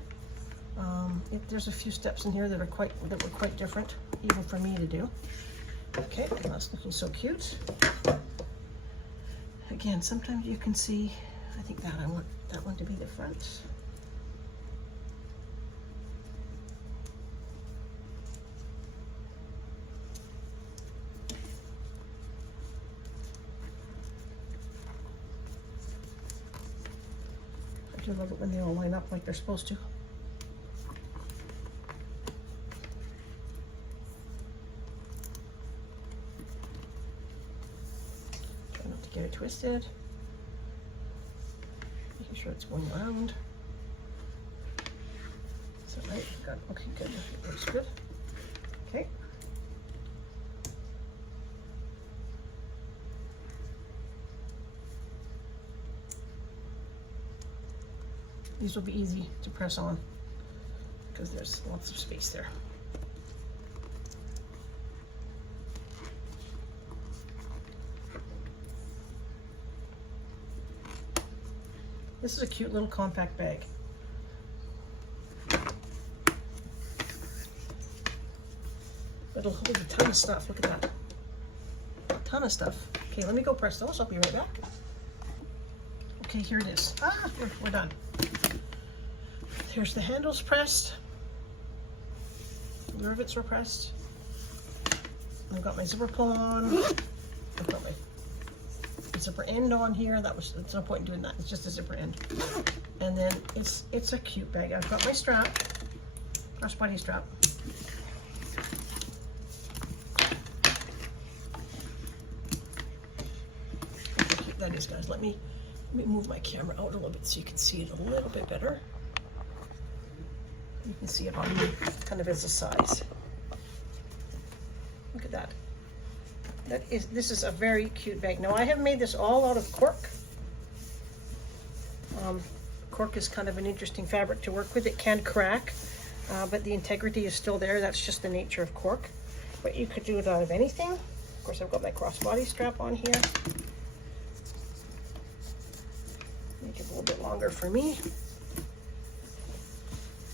There's a few steps in here that were quite different, even for me to do. Okay, that's looking so cute. Again, sometimes you can see, I think that I want that one to be the front. I love it when they all line up like they're supposed to. Try not to get it twisted. Making sure it's going around. Is that right? Got it. Okay, good. That looks good. Okay. These will be easy to press on because there's lots of space there. This is a cute little compact bag. It'll hold a ton of stuff. Look at that. A ton of stuff. Okay, let me go press those. I'll be right back. Okay, here it is. Ah, we're done. Here's the handles pressed. The rivets were pressed. I've got my zipper pull on. I've got my zipper end on here. There's no point in doing that. It's just a zipper end. And then it's a cute bag. I've got my strap, crossbody strap. That is, guys. Let me move my camera out a little bit so you can see it a little bit better. You can see it on me kind of as a size. Look at that. This is a very cute bag. Now I have made this all out of cork. Cork is kind of an interesting fabric to work with. It can crack, but the integrity is still there. That's just the nature of cork. But you could do it out of anything. Of course, I've got my crossbody strap on here. Make it a little bit longer for me.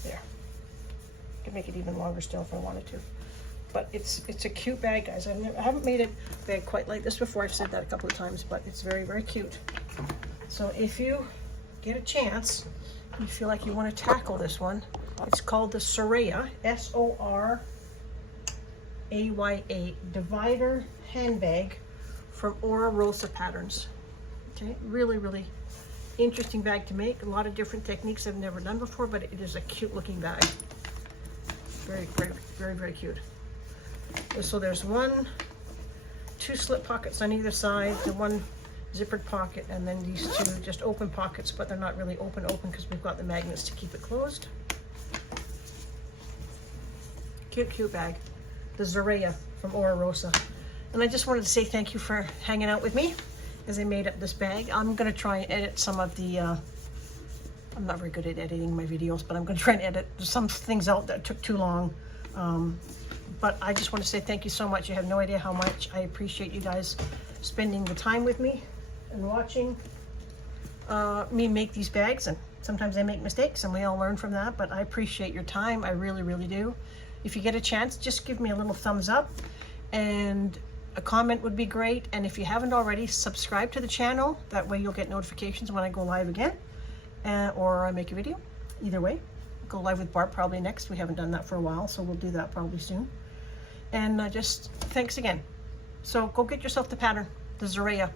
There. I could make it even longer still if I wanted to. But it's a cute bag, guys. I haven't made a bag quite like this before. I've said that a couple of times, but it's very, very cute. So if you get a chance, you feel like you want to tackle this one, it's called the Soraya, S-O-R-A-Y-A, Divider Handbag from Oro Rosa Patterns. Okay, really, really interesting bag to make. A lot of different techniques I've never done before, but it is a cute looking bag. Very, very, very, very cute. So there's two slip pockets on either side, the one zippered pocket, and then these two just open pockets, but they're not really open because we've got the magnets to keep it closed. Cute bag. The Soraya from Oro Rosa. And I just wanted to say thank you for hanging out with me as I made up this bag. I'm going to try and edit some of the, I'm not very good at editing my videos, but I'm going to try and edit some things out that took too long. But I just want to say thank you so much. You have no idea how much I appreciate you guys spending the time with me and watching me make these bags. And sometimes I make mistakes and we all learn from that, but I appreciate your time. I really do. If you get a chance, just give me a little thumbs up, and a comment would be great. And if you haven't already, subscribe to the channel. That way you'll get notifications when I go live again, or I make a video. Either way, go live with Barb probably next. We haven't done that for a while, so we'll do that probably soon. And just thanks again. So go get yourself the pattern, the Soraya.